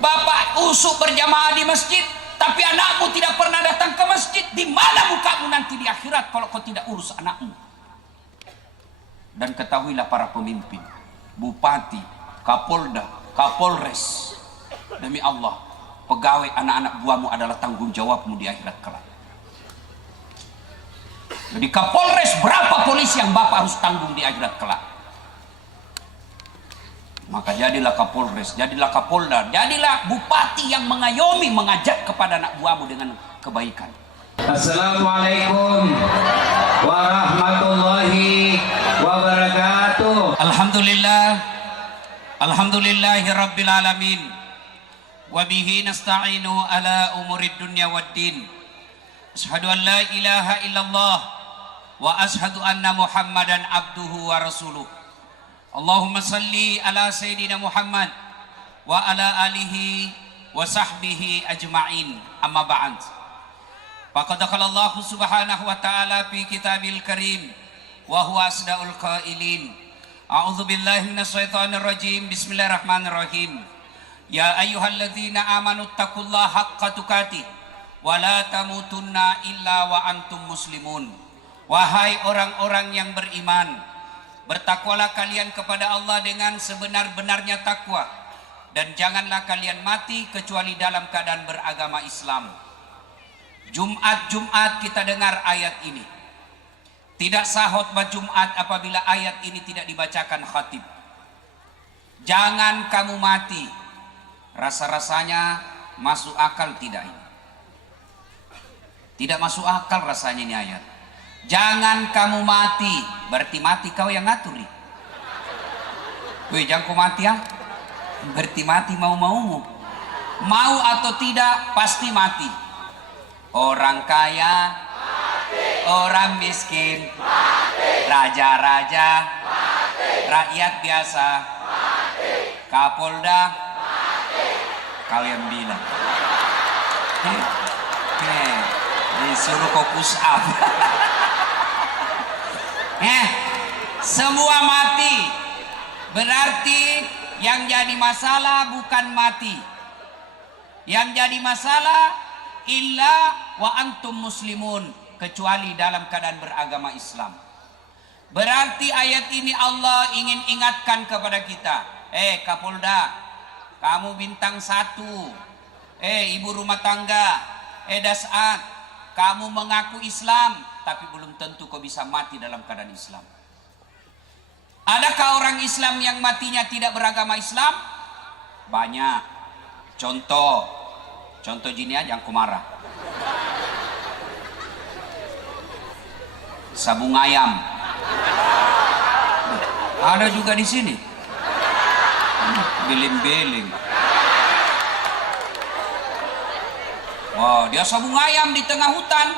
Bapak usuk berjamaah di masjid, tapi anakmu tidak pernah datang ke masjid. Di mana mukamu nanti di akhirat kalau kau tidak urus anakmu? Dan ketahuilah para pemimpin, bupati, kapolda, kapolres, demi Allah, pegawai anak-anak buahmu adalah tanggung jawabmu di akhirat kelak. Jadi kapolres berapa polisi yang bapak harus tanggung di akhirat kelak? Maka jadilah kapolres, jadilah kapolda, jadilah bupati yang mengayomi, mengajak kepada anak buahmu dengan kebaikan. Assalamualaikum warahmatullahi wabarakatuh. Alhamdulillah, alhamdulillahi rabbil alamin. Wabihi nasta'inu ala umurid dunya waddin. Ashhadu an la ilaha illallah wa ashhadu anna Muhammadan abduhu wa rasuluh. Allahumma salli ala Sayyidina Muhammad wa ala alihi wa sahbihi ajma'in, amma ba'd. Faqad qala Allah subhanahu wa ta'ala fi kitabil karim wa huwa asdaqul qailin. A'udzu billahi minasyaitonir rajim. Bismillahirrahmanirrahim. Ya ayyuhalladzina amanu taqullaha haqqa tuqatih wa la tamutunna illa wa antum muslimun. Wahai orang-orang yang beriman, bertakwalah kalian kepada Allah dengan sebenar-benarnya takwa, dan janganlah kalian mati kecuali dalam keadaan beragama Islam. Jumat kita dengar ayat ini. Tidak sah khutbah Jumat apabila ayat ini tidak dibacakan khatib. Jangan kamu mati. Rasa-rasanya masuk akal tidak ini? Tidak masuk akal rasanya ini ayat. Jangan kamu mati, berarti mati kau yang ngatur nih. Wih, jangan kau mati ya. Berarti mati mau-maumu. Mau atau tidak pasti mati. Orang kaya mati, orang miskin mati, raja-raja mati, rakyat biasa mati, kapolda mati. Kau yang bilang. Disuruh kau push up. Semua mati. Berarti yang jadi masalah bukan mati. Yang jadi masalah illa wa antum muslimun, kecuali dalam keadaan beragama Islam. Berarti ayat ini Allah ingin ingatkan kepada kita. Kapolda, kamu bintang 1. Ibu rumah tangga, Dasat, kamu mengaku Islam, tapi belum tentu kau bisa mati dalam keadaan Islam. Adakah orang Islam yang matinya tidak beragama Islam? Banyak. Contoh gini aja yang kumarah. Sabung ayam. Ada juga di sini. Beling-beling. Wah, dia sabung ayam di tengah hutan.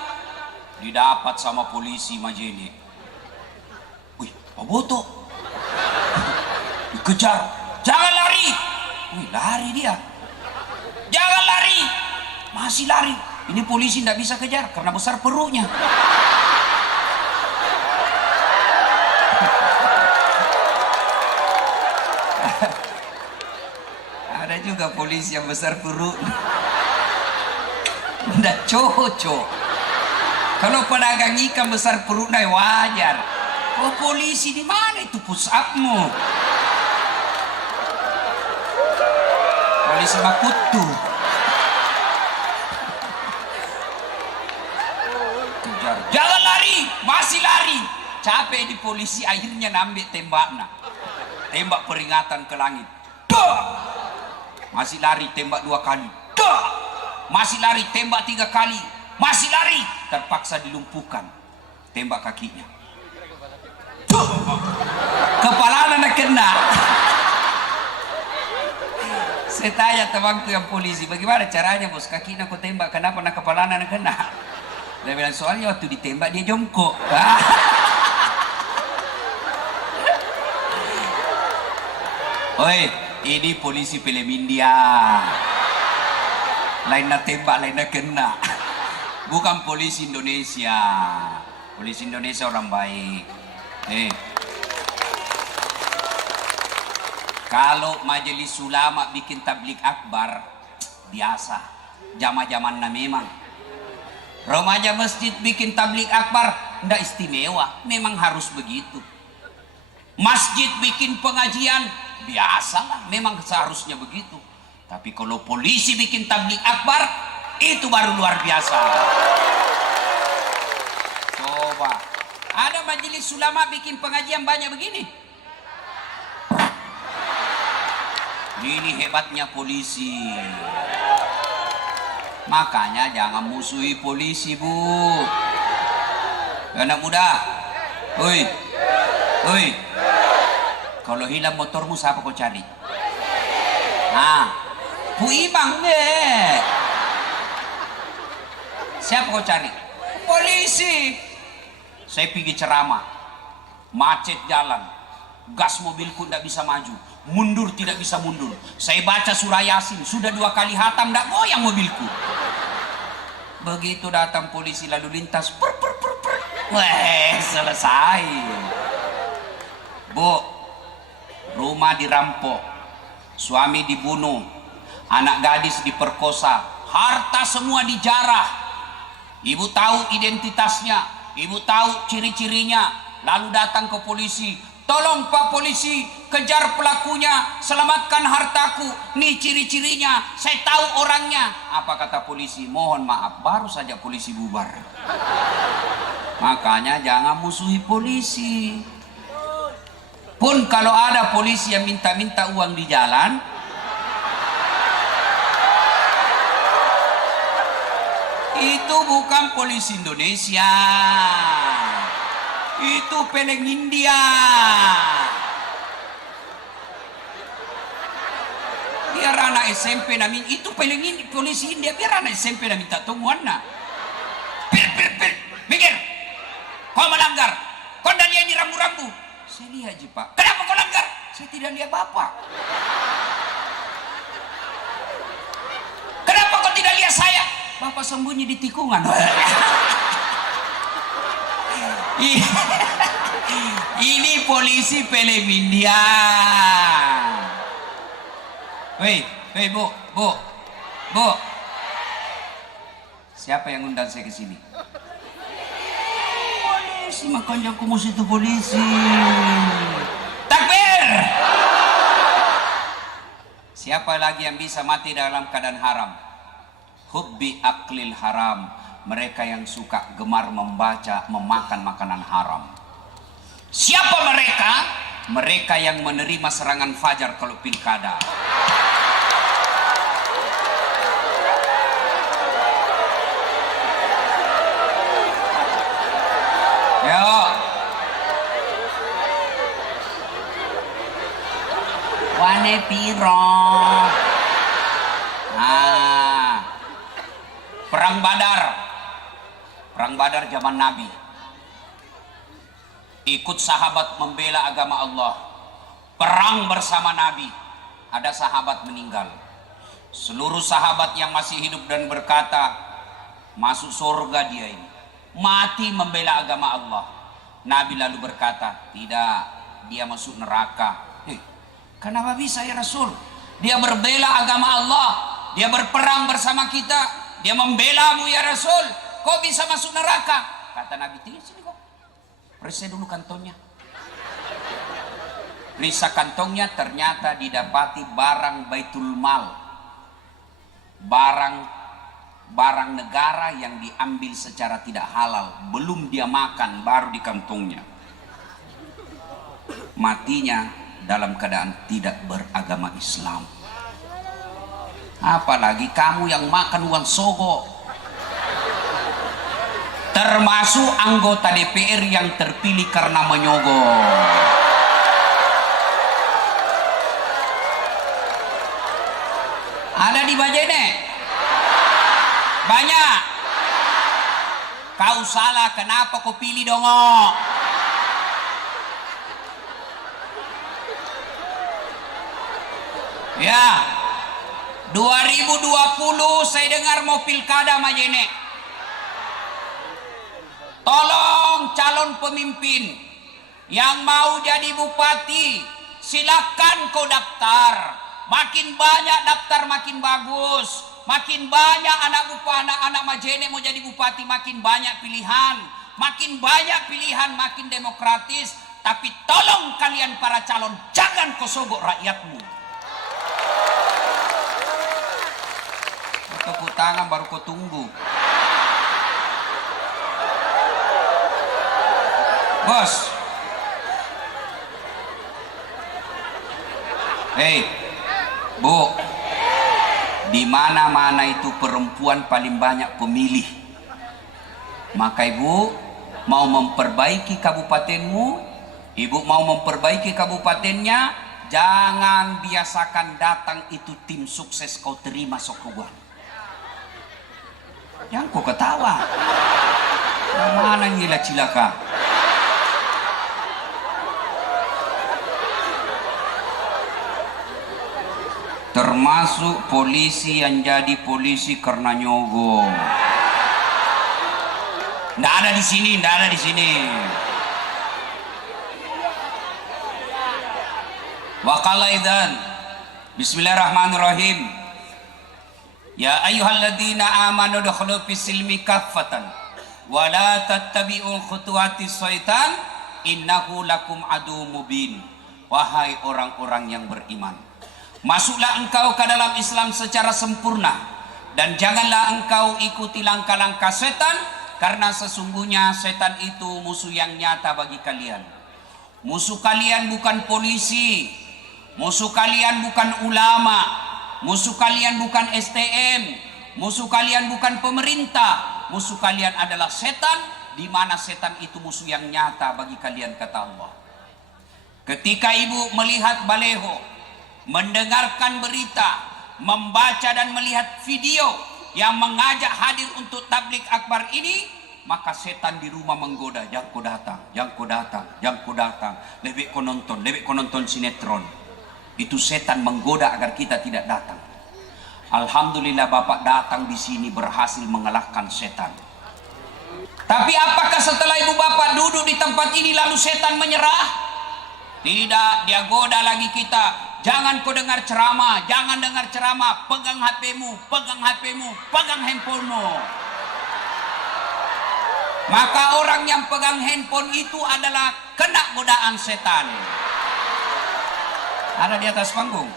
Didapat sama polisi Majene. Wih, Boboto. Dikejar. Jangan lari. Wih, lari dia. Jangan lari. Masih lari. Ini polisi tidak bisa kejar karena besar perutnya. Ada juga polisi yang besar perut. Tidak cocok. Kalau pedagang ikan besar perutnya wajar. Oh, polisi di mana itu push up-mu? Polisi Makutu. Kejar. Jangan lari, masih lari. Capek di polisi, akhirnya nambah tembaknya. Tembak peringatan ke langit. Dah. Masih lari, tembak 2 kali. Dah. Masih lari, tembak 3 kali. Masih lari, terpaksa dilumpuhkan. Tembak kakinya. Tuh. Kepala anak kena. Saya tanya temanku yang polisi, bagaimana caranya bos? Kakinya aku tembak, kenapa nak kepala anak kena? Dia bilang, soalnya waktu ditembak dia jongkok. Oi, ini polisi film India. Lain nak tembak, lain nak kena. Bukan polisi Indonesia. Polisi Indonesia orang baik. Kalau majelis ulama bikin tablik akbar, biasa. Zaman-zaman na memang. Remaja masjid bikin tablik akbar, ndak istimewa. Memang harus begitu. Masjid bikin pengajian, biasalah. Memang seharusnya begitu. Tapi kalau polisi bikin tablik akbar, itu baru luar biasa. Coba. Ada majelis ulama bikin pengajian banyak begini. Ini hebatnya polisi. Makanya jangan musuhi polisi, Bu. Anak muda. Oi. Oi. Kalau hilang motormu siapa kau cari? Nah, Bu Imang deh. Siapa kau cari? Polisi. Saya pergi ceramah, macet jalan, gas mobilku tidak bisa maju, mundur tidak bisa mundur. Saya baca surah Yasin, sudah 2 kali hatam, tidak goyang mobilku. Begitu datang polisi lalu lintas, weh, selesai. Bu, rumah dirampok, suami dibunuh, anak gadis diperkosa, harta semua dijarah. Ibu tahu identitasnya. Ibu tahu ciri-cirinya, lalu datang ke polisi. Tolong Pak Polisi, kejar pelakunya, selamatkan hartaku. Nih ciri-cirinya, saya tahu orangnya. Apa kata polisi? Mohon maaf, baru saja polisi bubar. Makanya jangan musuhi polisi. Pun kalau ada polisi yang minta-minta uang di jalan, itu bukan polisi Indonesia, itu peleng India. Biar anak SMP namin itu peleng polisi India, biar anak SMP namin minta tungguan na. Pir, mikir, kau melanggar, kau dah lihat ini rambu-rambu. Saya lihat je Pak. Kenapa kau langgar? Saya tidak lihat Bapak. Kenapa kau tidak lihat saya? Bapak sembunyi di tikungan. Ini polisi pelem India. Woi, Bu. Siapa yang undang saya ke sini? Polisi, makanya aku mesti itu polisi. Takbir! Siapa lagi yang bisa mati dalam keadaan haram? Hubbi aklil haram, mereka yang suka gemar membaca, memakan makanan haram. Siapa mereka? Mereka yang menerima serangan fajar kalau pilkada. Yo. Wane piro. Perang Badar zaman Nabi. Ikut sahabat membela agama Allah. Perang bersama Nabi. Ada sahabat meninggal. Seluruh sahabat yang masih hidup dan berkata, masuk surga dia ini. Mati membela agama Allah. Nabi lalu berkata, tidak, dia masuk neraka. Kenapa bisa ya Rasul? Dia berbela agama Allah. Dia berperang bersama kita. Dia membela-Mu ya Rasul. Kok bisa masuk neraka? Kata Nabi, tinggal sini kok. Periksa dulu kantongnya. Periksa kantongnya, ternyata didapati barang Baitul Mal. Barang negara yang diambil secara tidak halal. Belum dia makan, baru di kantongnya. Matinya dalam keadaan tidak beragama Islam. Apalagi kamu yang makan uang sogok. Termasuk anggota DPR yang terpilih karena menyogok. Ada di Bajene? Banyak. Kau salah, kenapa kau pilih dongo? Ya, 2020 saya dengar mau pilkada Majene. Tolong calon pemimpin yang mau jadi bupati, silakan kau daftar. Makin banyak daftar makin bagus. Makin banyak anak Majene mau jadi bupati, makin banyak pilihan. Makin banyak pilihan, makin demokratis. Tapi tolong kalian para calon, jangan kau sogok rakyatmu. Tepuk tangan baru kau tunggu. Bos. Hei, Bu. Di mana-mana itu perempuan paling banyak pemilih. Maka ibu mau memperbaiki kabupatenmu, ibu mau memperbaiki kabupatennya, jangan biasakan datang itu tim sukses kau terima sokoban. Yang kau ketawa. Mana gila cilaka? Termasuk polisi yang jadi polisi karena nyogok. Nggak ada di sini, nggak ada di sini. Waqala idzan. Bismillahirrahmanirrahim. Ya ayyuhalladzina amanu dukhulu fis-silmi kaffatan wa la tattabi'u khutuwatis syaitan innahu lakum adu mubin. Wahai orang-orang yang beriman, masuklah engkau ke dalam Islam secara sempurna dan janganlah engkau ikuti langkah-langkah setan, karena sesungguhnya setan itu musuh yang nyata bagi kalian. Musuh kalian bukan polisi, musuh kalian bukan ulama, musuh kalian bukan STM, musuh kalian bukan pemerintah, musuh kalian adalah setan, di mana setan itu musuh yang nyata bagi kalian, kata Allah. Ketika ibu melihat baleho, mendengarkan berita, membaca dan melihat video yang mengajak hadir untuk tablik akbar ini, maka setan di rumah menggoda, yang kau datang, yang kau datang, yang kau datang, lebih kau nonton sinetron. Itu setan menggoda agar kita tidak datang. Alhamdulillah Bapak datang di sini berhasil mengalahkan setan. Tapi apakah setelah ibu bapak duduk di tempat ini lalu setan menyerah? Tidak, dia goda lagi kita. Jangan kau dengar ceramah, jangan dengar ceramah. Pegang HP-mu, pegang HP-mu, pegang handphonemu. Maka orang yang pegang handphone itu adalah kena godaan setan. Ada di atas panggung.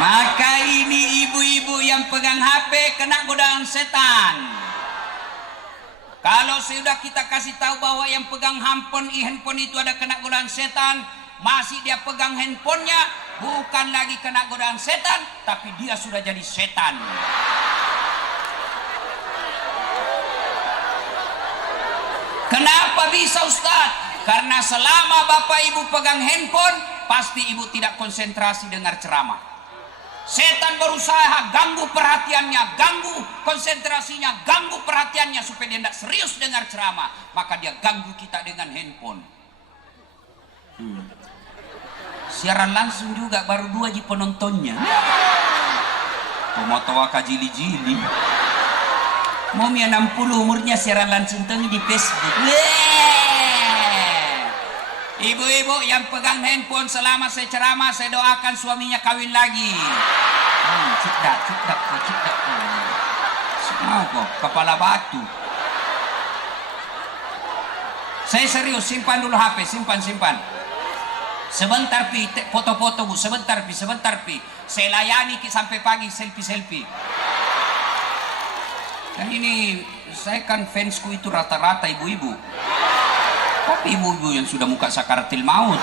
Maka ini ibu-ibu yang pegang HP kena godaan setan. Kalau sudah kita kasih tahu bahwa yang pegang handphone itu ada kena godaan setan, masih dia pegang handphonenya, bukan lagi kena godaan setan, tapi dia sudah jadi setan. Kenapa bisa Ustaz? Karena selama Bapak Ibu pegang handphone, pasti Ibu tidak konsentrasi dengar ceramah. Setan berusaha ganggu perhatiannya, ganggu konsentrasinya, ganggu perhatiannya supaya dia tidak serius dengar ceramah. Maka dia ganggu kita dengan handphone. Siaran langsung juga baru 2 penontonnya. Mau tawa kajili-jili. Mau 60 umurnya siaran langsung di Facebook. Ibu-ibu yang pegang handphone selama saya ceramah, saya doakan suaminya kawin lagi. Cedak. Apa? Kepala batu. Saya serius, simpan dulu HP, simpan. Sebentar pi, foto-foto Bu, sebentar pi. Saya layani sampai pagi selfie. Dan ini saya kan fansku itu rata-rata ibu-ibu. Tapi ibu-ibu yang sudah muka sakaratil maut,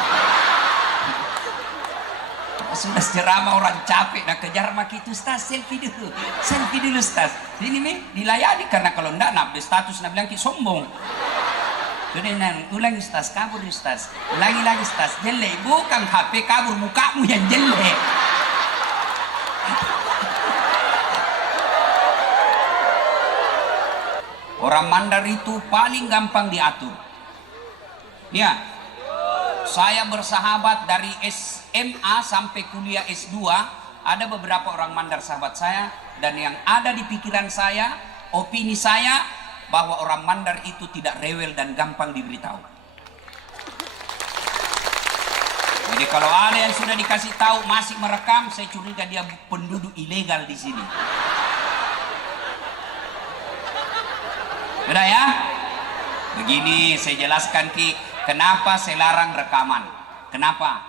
sudah ceramah orang capek dan kejar mak itu, Ustaz selfie dulu Ustaz. Ini dilayani, karena kalau enggak update status bilang ki sombong. Jadi ulangi Ustaz, kabur Ustaz, ulangi lagi Ustaz, jelek. Bukan HP kabur, mukamu yang jelek. Orang Mandar itu paling gampang diatur. Ya, saya bersahabat dari SMA sampai kuliah S2. Ada beberapa orang Mandar sahabat saya, dan yang ada di pikiran saya, opini saya, bahwa orang Mandar itu tidak rewel dan gampang diberitahu. Jadi kalau ada yang sudah dikasih tahu masih merekam, saya curiga dia penduduk ilegal di sini. Sudah ya? Begini saya jelaskan Ki, kenapa saya larang rekaman. Kenapa?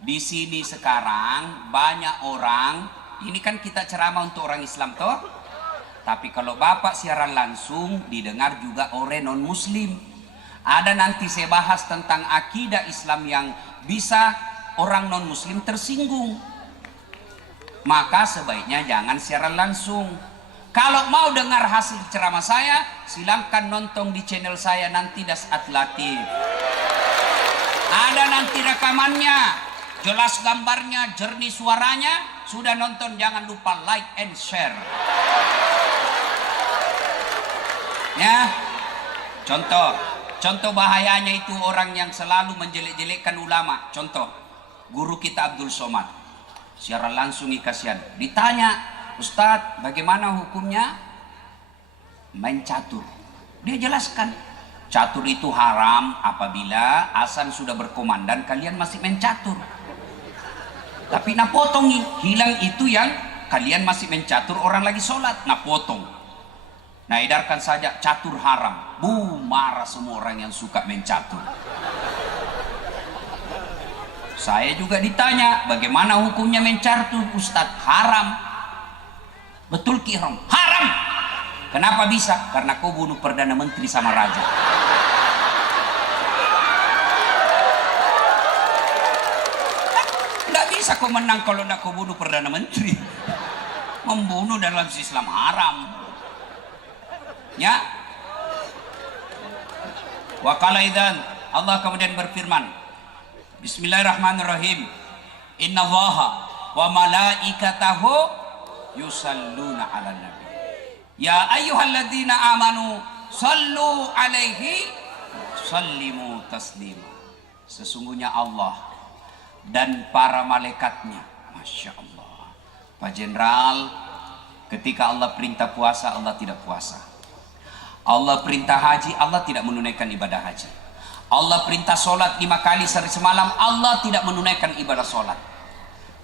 Di sini sekarang banyak orang, ini kan kita ceramah untuk orang Islam toh? Tapi kalau Bapak siaran langsung didengar juga oleh non muslim. Ada nanti saya bahas tentang akidah Islam yang bisa orang non muslim tersinggung. Maka sebaiknya jangan siaran langsung. Kalau mau dengar hasil ceramah saya, silahkan nonton di channel saya nanti Dasat Latif. Ada nanti rekamannya, jelas gambarnya, jernih suaranya. Sudah nonton jangan lupa like and share. Ya, contoh bahayanya itu orang yang selalu menjelek-jelekkan ulama. Contoh, guru kita Abdul Somad siaran langsung kasihan. Ditanya, Ustadz bagaimana hukumnya main catur? Dia jelaskan, catur itu haram apabila azan sudah berkumandang kalian masih main catur. Tapi nak potong hilang itu yang kalian masih main catur orang lagi sholat, nak potong. Nah edarkan saja catur haram. Marah semua orang yang suka main catur. Saya juga ditanya, bagaimana hukumnya main catur Ustadz? Haram. Betul Ki haram? Haram. Kenapa bisa? Karena kau bunuh Perdana Menteri sama Raja. Tidak bisa kau menang kalau tidak kau bunuh Perdana Menteri. Membunuh dalam Islam haram. Ya. Wa qala idzan, Allah kemudian berfirman, Bismillahirrahmanirrahim. Innallaha wa malaikatahu yusalluna 'alan nabi. Ya ayyuhalladzina amanu sallu 'alaihi sallimu taslima. Sesungguhnya Allah dan para malaikatnya, Masya Allah. Pak Jenderal, ketika Allah perintah puasa, Allah tidak puasa. Allah perintah haji, Allah tidak menunaikan ibadah haji. Allah perintah solat 5 kali sehari semalam, Allah tidak menunaikan ibadah solat.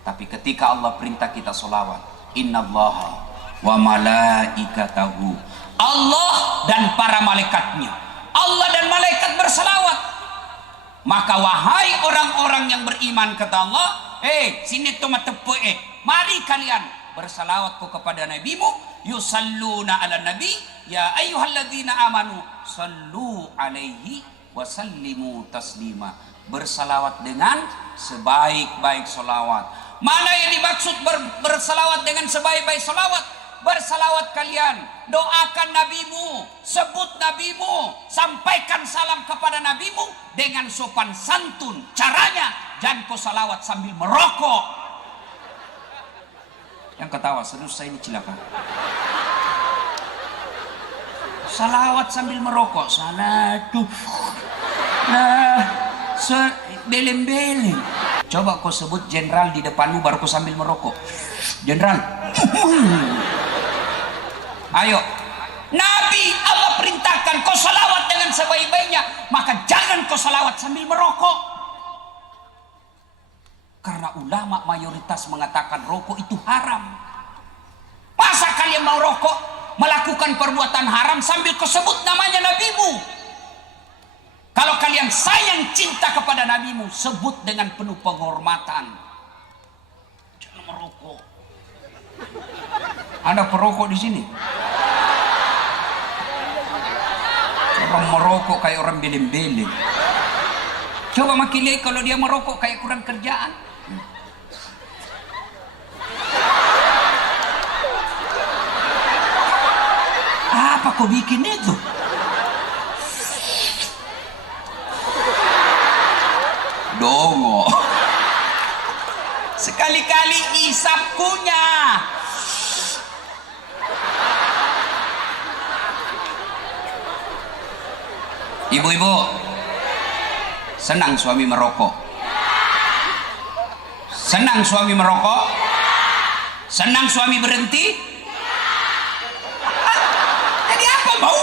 Tapi ketika Allah perintah kita solawat, innallaha wa malaikatahu, Allah dan para malaikatnya, Allah dan malaikat berselawat. Maka wahai orang-orang yang beriman kata Allah, sini tu matepe, mari kalian bersalawat kepada nabimu, yusalluna ala nabi, ya ayyuhalladzina amanu sallu alaihi wasallimu taslima. Bersalawat dengan sebaik-baik salawat. Mana yang dimaksud bersalawat dengan sebaik-baik salawat? Bersalawat kalian, doakan nabimu, sebut nabimu, sampaikan salam kepada nabimu dengan sopan santun. Caranya jangan kau salawat sambil merokok. Yang ketawa serius saya ini cilaka. Salawat sambil merokok, salatu. Nah, beleng-beleng. Coba kau sebut jenderal di depanmu baru kau sambil merokok. Jenderal. Ayo. Nabi Allah perintahkan kau salawat dengan sebaik-baiknya, maka jangan kau salawat sambil merokok. Karena ulama mayoritas mengatakan rokok itu haram. Masa kalian mau rokok, melakukan perbuatan haram sambil kesebut namanya nabimu? Kalau kalian sayang cinta kepada nabimu, sebut dengan penuh penghormatan. Jangan merokok. Ada perokok di sini? Orang merokok kayak orang beleng-beleng. Coba makin lihat kalau dia merokok kayak kurang kerjaan. Apa kau bikin itu? Dongo. Sekali-kali isap kunyah. Ibu-ibu, senang suami merokok? Senang suami merokok? Senang suami berhenti? Jadi apa mau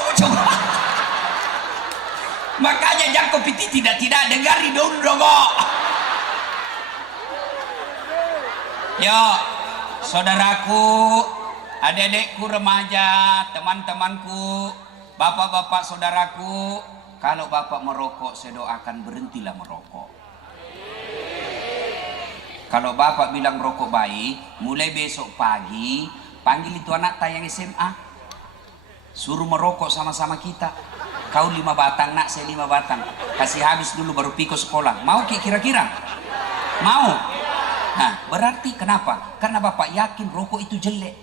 aku piti tidak dengari dulu kok. Yo, saudaraku, adik-adikku remaja, teman-temanku, bapak-bapak saudaraku, kalau bapak merokok, saya doakan berhentilah merokok. Kalau bapak bilang rokok baik, mulai besok pagi, panggil itu anak tayang SMA. Suruh merokok sama-sama kita. Kau 5 batang, nak saya 5 batang. Kasih habis dulu baru piko sekolah. Mau kira-kira? Mau? Nah, berarti kenapa? Karena bapak yakin rokok itu jelek.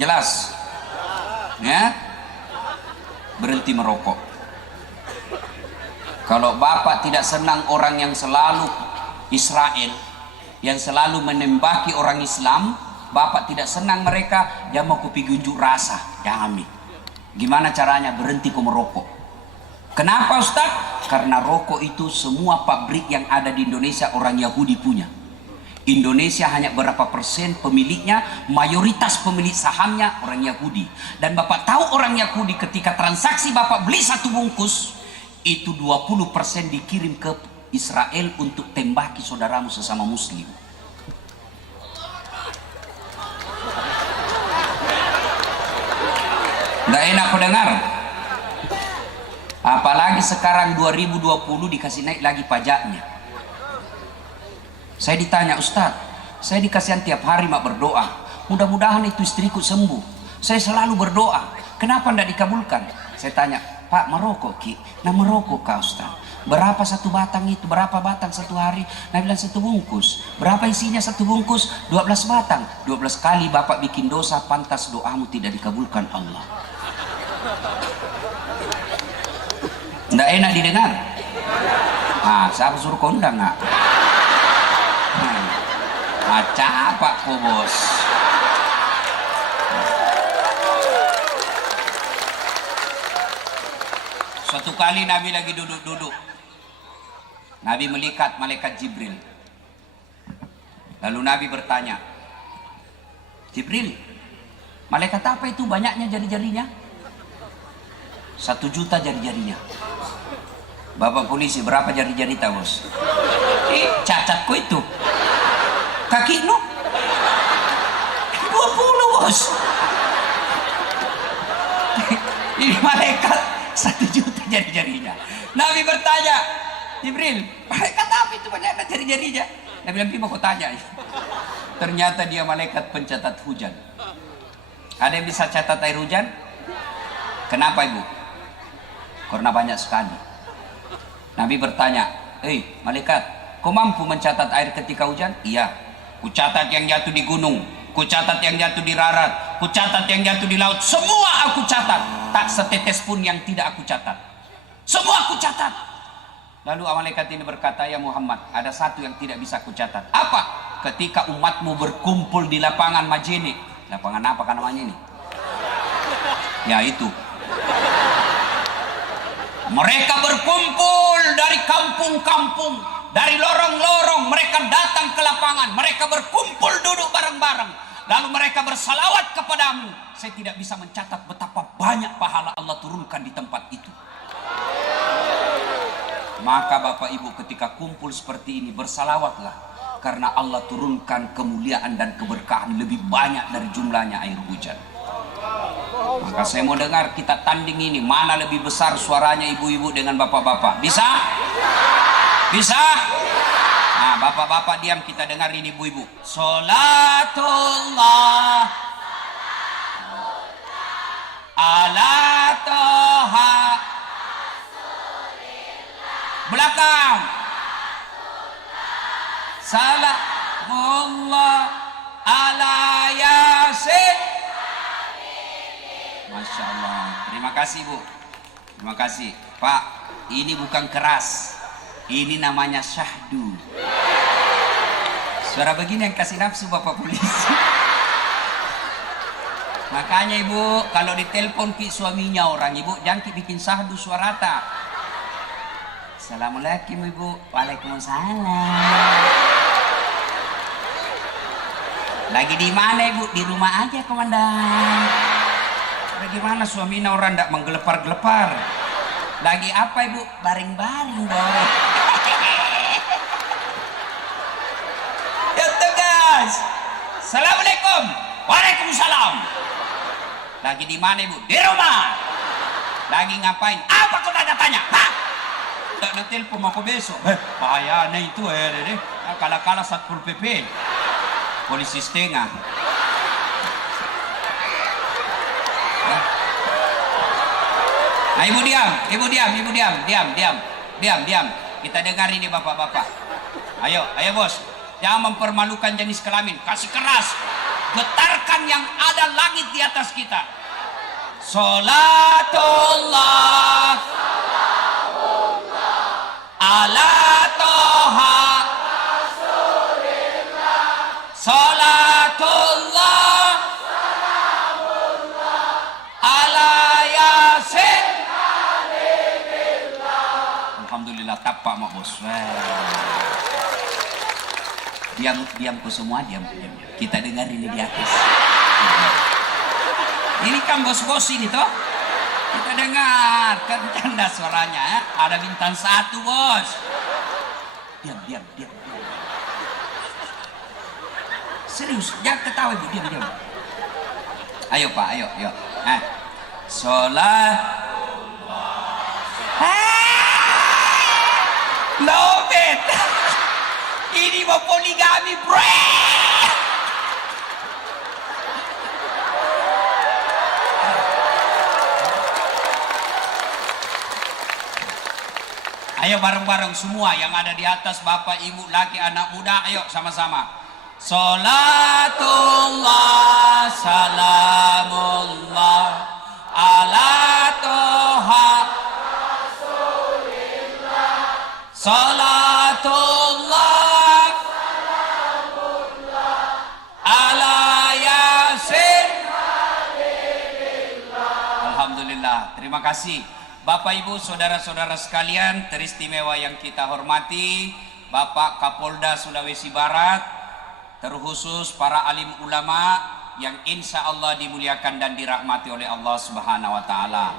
Jelas? Ya? Berhenti merokok. Kalau bapak tidak senang orang yang selalu Israel, yang selalu menembaki orang Islam, bapak tidak senang mereka, dia mau kopi unjuk rasa. Jangan. Gimana caranya? Berhenti kau merokok. Kenapa Ustaz? Karena rokok itu semua pabrik yang ada di Indonesia orang Yahudi punya. Indonesia hanya berapa persen pemiliknya, mayoritas pemilik sahamnya orang Yahudi. Dan bapak tahu orang Yahudi ketika transaksi bapak beli 1 bungkus, itu 20% dikirim ke Israel untuk tembaki saudaramu sesama muslim. Nggak enak kau dengar? Apalagi sekarang 2020 dikasih naik lagi pajaknya. Saya ditanya, Ustaz, saya dikasihan tiap hari mak berdoa, mudah-mudahan itu istriku sembuh. Saya selalu berdoa, kenapa tidak dikabulkan? Saya tanya, Pak, merokok Ki? Nah merokok kah Ustaz? Berapa 1 batang itu? Berapa batang 1 hari? Nah bilang 1 bungkus. Berapa isinya 1 bungkus? 12 batang. 12 kali bapak bikin dosa, pantas doamu tidak dikabulkan Allah. Nggak enak didengar? Ah, siapa suruh kondang nggak? Capek kok bos. Suatu kali Nabi lagi duduk-duduk, Nabi melihat malaikat Jibril. Lalu Nabi bertanya, Jibril, malaikat apa itu banyaknya jari-jarinya? 1 juta jari-jarinya. Bapak polisi, berapa jari-jari tak bos? Cacat kok itu. Kaki lu 20 bos. Ini malaikat 1 juta jari-jarinya. Nabi bertanya, Jibril, malaikat apa itu banyak jari-jarinya? Nabi bilang, mau kau tanya. Ternyata dia malaikat pencatat hujan. Ada yang bisa catat air hujan? Kenapa ibu? Karena banyak sekali. Nabi bertanya, malaikat, kau mampu mencatat air ketika hujan? Iya. Kucatat yang jatuh di gunung, kucatat yang jatuh di darat, kucatat yang jatuh di laut, semua aku catat. Tak setetes pun yang tidak aku catat. Semua aku catat. Lalu malaikat ini berkata, ya Muhammad, ada satu yang tidak bisa aku catat. Apa? Ketika umatmu berkumpul di lapangan Majene. Lapangan apa kan namanya ini? Ya itu. Mereka berkumpul dari kampung-kampung, dari lorong-lorong, mereka datang ke lapangan, mereka berkumpul duduk bareng-bareng, lalu mereka bersalawat kepadamu. Saya tidak bisa mencatat betapa banyak pahala Allah turunkan di tempat itu. Maka Bapak Ibu ketika kumpul seperti ini bersalawatlah, karena Allah turunkan kemuliaan dan keberkahan lebih banyak dari jumlahnya air hujan. Maka saya mau dengar kita tanding ini, mana lebih besar suaranya ibu-ibu dengan bapak-bapak. Bisa? Bisa? Nah, bapak-bapak diam, kita dengar ini ibu-ibu. Salatullah ala toha. Belakang. Salamullah ala yasin. Masya Allah. Terima kasih Bu. Terima kasih Pak. Ini bukan keras, ini namanya syahdu. Suara begini yang kasih nafsu Bapak polisi. Makanya Ibu, kalau ditelepon ki suaminya orang, Ibu jangan ki bikin syahdu suarata. Assalamualaikum Ibu. Waalaikumsalam. Lagi di mana Ibu? Di rumah aja komandan. Bagaimana suaminya orang tidak menggelepar-gelepar? Lagi apa ibu? Baring-baring dong. Ya tegas. Assalamualaikum. Waalaikumsalam. Lagi di mana ibu? Di rumah. Lagi ngapain? Apa kau tanya-tanya? Hah? Nak telepon aku besok. Bahaya na itu deh. Kala-kala Satpol PP. Polisi setengah. Nah, ibu diam. Kita dengar ini bapak-bapak. Ayo bos. Jangan mempermalukan jenis kelamin. Kasih keras. Getarkan yang ada langit di atas kita. Salatullah ala toha salatullah ala yasin. Alhamdulillah tapak mak bos. Diam ku semua, diam. Kita dengar ini di atas. Ini kan bos-bos ini toh. Kita dengar kan canda suaranya ya. Ada bintang 1 bos. Diam. Serius, jangan ketawa ibu, diam. Ayo pak, ayo. Sholat. Love it. Ini mau poligami bro. Ayo bareng-bareng semua yang ada di atas, bapak, ibu, laki, anak muda, ayo sama-sama. Salatullah salamullah ala toha Rasulillah. Salatullah salamullah ala yasin. Alhamdulillah, terima kasih. Bapak Ibu saudara-saudara sekalian teristimewa yang kita hormati, Bapak Kapolda Sulawesi Barat, terkhusus para alim ulama yang insya Allah dimuliakan dan dirahmati oleh Allah Subhanahu wa Ta'ala.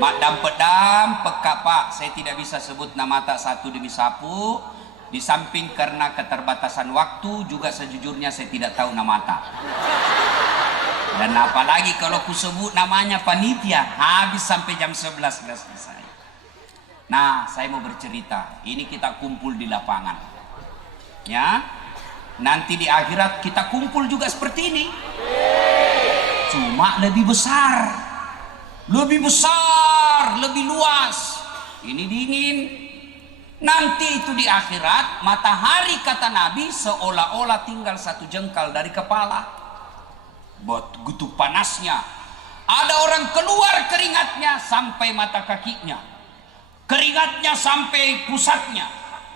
Mak dam pedam peka pak, saya tidak bisa sebut nama tak satu demi sapu. Di samping karena keterbatasan waktu, juga sejujurnya saya tidak tahu nama tak. Dan apalagi kalau ku sebut namanya panitia, habis sampai jam 11 sudah selesai. Nah, saya mau bercerita. Ini kita kumpul di lapangan. Ya. Nanti di akhirat kita kumpul juga seperti ini. Cuma lebih besar. Lebih besar, lebih luas. Ini dingin. Nanti itu di akhirat, matahari kata Nabi seolah-olah tinggal 1 jengkal dari kepala. Buat gitu panasnya. Ada orang keluar keringatnya sampai mata kakinya, keringatnya sampai pusatnya,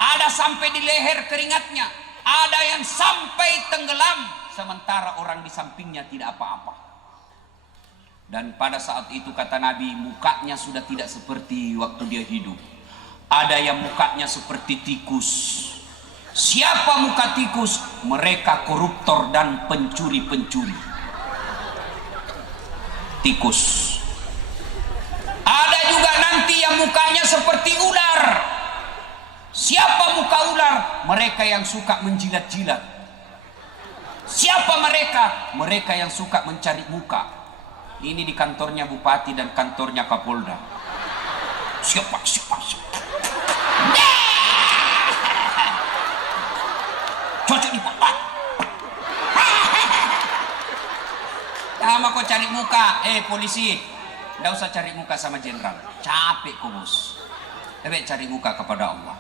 ada sampai di leher keringatnya, ada yang sampai tenggelam, sementara orang di sampingnya tidak apa-apa. Dan pada saat itu kata Nabi, mukanya sudah tidak seperti waktu dia hidup. Ada yang mukanya seperti tikus. Siapa muka tikus? Mereka koruptor dan pencuri-pencuri. Tikus. Ada juga nanti yang mukanya seperti ular. Siapa muka ular? Mereka yang suka menjilat-jilat. Siapa mereka? Mereka yang suka mencari muka. Ini di kantornya bupati dan kantornya kapolda. Siapa? Cocok di pak. Sama kau cari muka, polisi, tidak usah cari muka sama jenderal, capek kau bos. Lebih cari muka kepada Allah.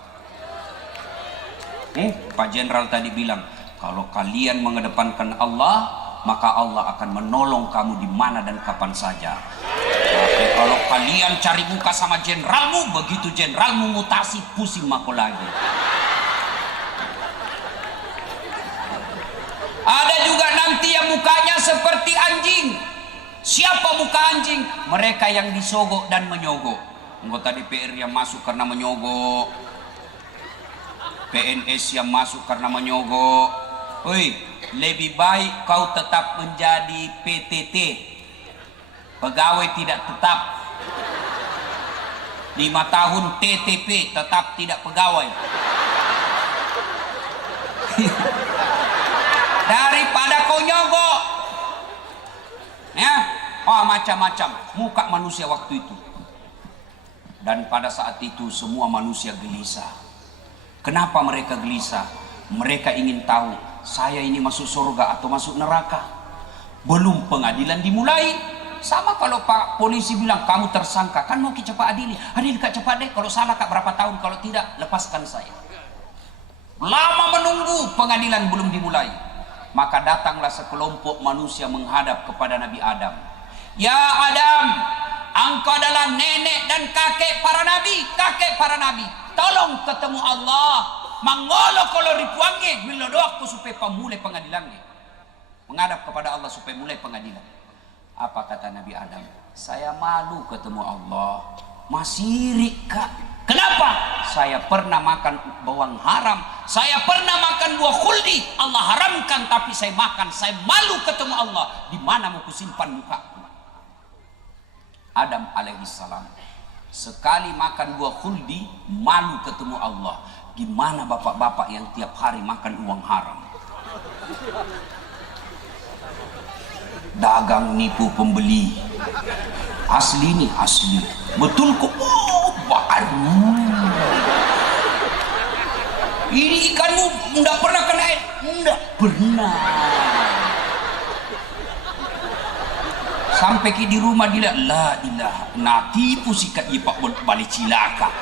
Pak Jenderal tadi bilang, kalau kalian mengedepankan Allah, maka Allah akan menolong kamu di mana dan kapan saja. Tapi kalau kalian cari muka sama jenderalmu, begitu jenderalmu mutasi, pusing mako lagi. Ada juga nanti yang mukanya seperti anjing. Siapa muka anjing? Mereka yang disogok dan menyogok. Anggota DPR yang masuk karena menyogok, PNS yang masuk karena menyogok. Hoi, lebih baik kau tetap menjadi PTT, pegawai tidak tetap. 5 tahun TTP tetap tidak pegawai. Daripada kau nyogok. Ya, macam-macam muka manusia waktu itu. Dan pada saat itu semua manusia gelisah. Kenapa mereka gelisah? Mereka ingin tahu, saya ini masuk surga atau masuk neraka. Belum pengadilan dimulai. Sama kalau Pak polisi bilang kamu tersangka, kan mau kita cepat adili. Adili kak cepat deh, kalau salah kak berapa tahun, kalau tidak lepaskan saya. Lama menunggu, pengadilan belum dimulai. Maka datanglah sekelompok manusia menghadap kepada Nabi Adam. Ya Adam, engkau adalah nenek dan kakek para nabi, tolong ketemu Allah. Mangolo kalau ripuange milodoak supaya pemulai pengadilannya. Menghadap kepada Allah supaya mulai pengadilan. Apa kata Nabi Adam? Saya malu ketemu Allah. Masih rika. Kenapa? Saya pernah makan bawang haram. Saya pernah makan buah khuldi. Allah haramkan tapi saya makan. Saya malu ketemu Allah. Di mana mau kusimpan mukaku? Adam alaihissalam sekali makan buah khuldi malu ketemu Allah. Gimana bapak-bapak yang tiap hari makan uang haram? Dagang nipu pembeli. Asli nih asli. Betul kok. Baru. Ini ikanmu enggak pernah kena air. Enggak pernah. Sampai di rumah dia la ilaha. Natipu sikat ipak balik cilaka.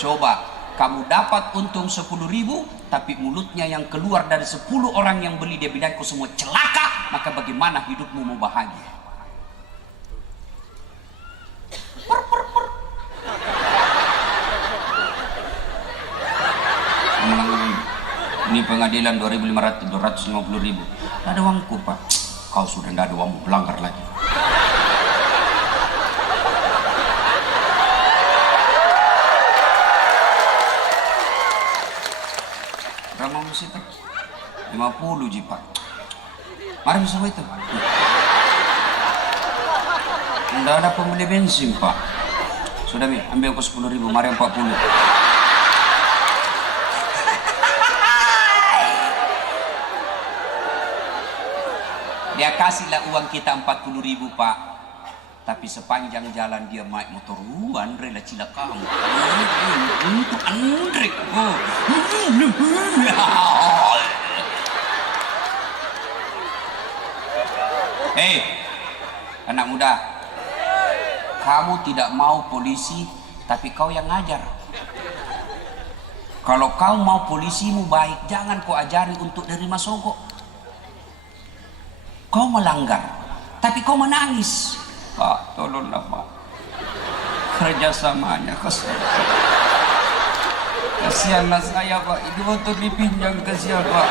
Coba kamu dapat untung 10.000, tapi mulutnya yang keluar dari 10 orang yang beli dia bilang kau semua celaka, maka bagaimana hidupmu mau bahagia? Ini pengadilan 250.000. Ada uangku pak. Kau sudah tidak ada uangmu, pelanggar lagi. Berapa mesti itu? 50 ji pak. Mari bisa itu. Tidak ada pembeli bensin pak. Sudah mi, ambil aku 10.000, mari 40. Dia kasihlah uang kita 40.000 pak. Tapi sepanjang jalan dia naik motor rela cilaka kamu. Untuk Andrek. Hei, anak muda. Kamu tidak mau polisi, tapi kau yang ngajar. Kalau kau mau polisimu baik, jangan kau ajari untuk nerima sogok. Kau melanggar, tapi kau menangis. Pak, tolonglah pak. Kerjasamanya kasihanlah saya pak. Itu motor dipinjam, kasihan pak.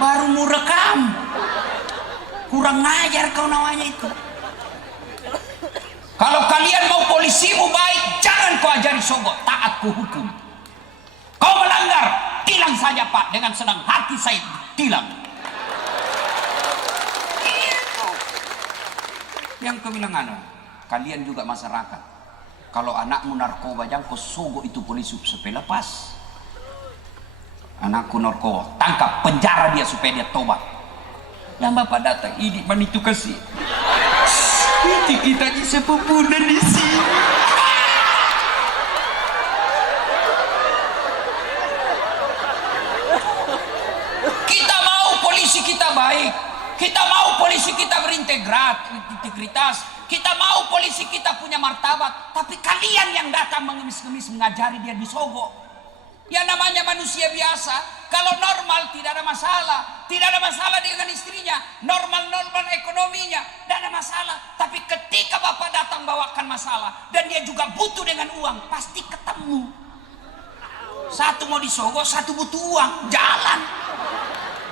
Baru mau rekam. Kurang ngajar kau namanya itu. Kalau kalian mau polisimu baik, jangan kau ajari sogok, taat ku hukum. Kau melanggar, tilang saja pak. Dengan senang hati saya tilang. Yang kau bilang kalian juga masyarakat. Kalau anakmu narkoba jangan kau sogok itu polisi supaya lepas. Anakku narkoba, tangkap, penjara dia supaya dia tobat. Yang bapak datang, ini man itu kasih. Ini kita di sepupunan di sini. Kita mau polisi kita baik. Kita mau polisi kita berintegritas. Kita mau polisi kita punya martabat. Tapi kalian yang datang mengemis-ngemis mengajari dia disogok. Ya namanya manusia biasa. Kalau normal tidak ada masalah. Tidak ada masalah dengan istrinya. Normal ekonominya. Tidak ada masalah. Tapi ketika bapak datang bawakan masalah. Dan dia juga butuh dengan uang. Pasti ketemu. Satu mau disogok, satu butuh uang. Jalan.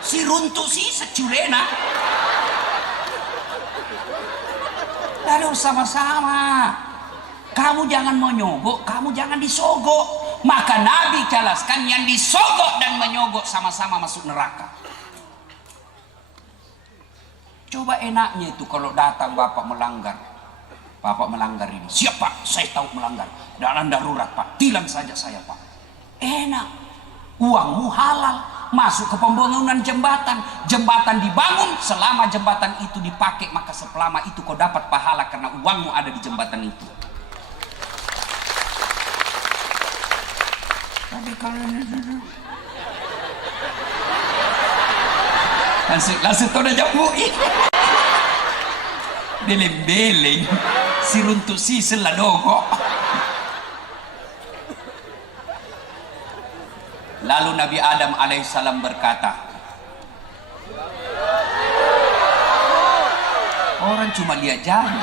Si runtuh si securena. Lalu sama-sama. Kamu jangan mau nyogok, kamu jangan disogok. Maka Nabi jelaskan yang disogok dan menyogok sama-sama masuk neraka. Coba enaknya itu kalau datang bapak melanggar. Bapak melanggar ini. Siap Pak, saya tahu melanggar. Dalam darurat Pak, tilang saja saya Pak. Enak, uangmu halal, masuk ke pembangunan jembatan. Jembatan dibangun, selama jembatan itu dipakai, maka selama itu kau dapat pahala karena uangmu ada di jembatan itu. Tapi kalau langsung kau udah jambuin. Beleng-beleng si runtuk sisel lah dogo. Lalu Nabi Adam alaihissalam berkata, orang cuma lihat jalan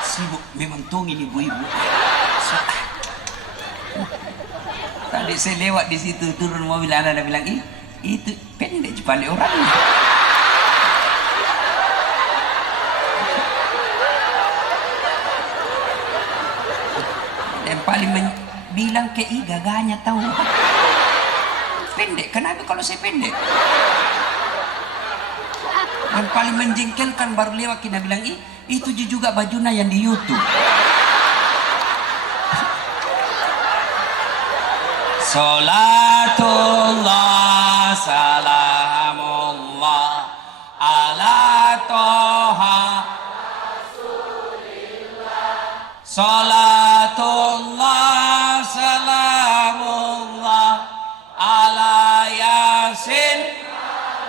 sibuk memang tungin ibu-ibu. Tadi saya lewat di situ, turun mobil, anak bilang, itu pendek jepalik orangnya. Yang paling bilang ke gagahnya tahu. Pendek, kenapa kalau saya pendek? Yang paling menjengkelkan baru lewat kita bilang, itu juga bajunya yang di YouTube. Salatullah salamullah ala toha Salatullah salamullah ala yasin.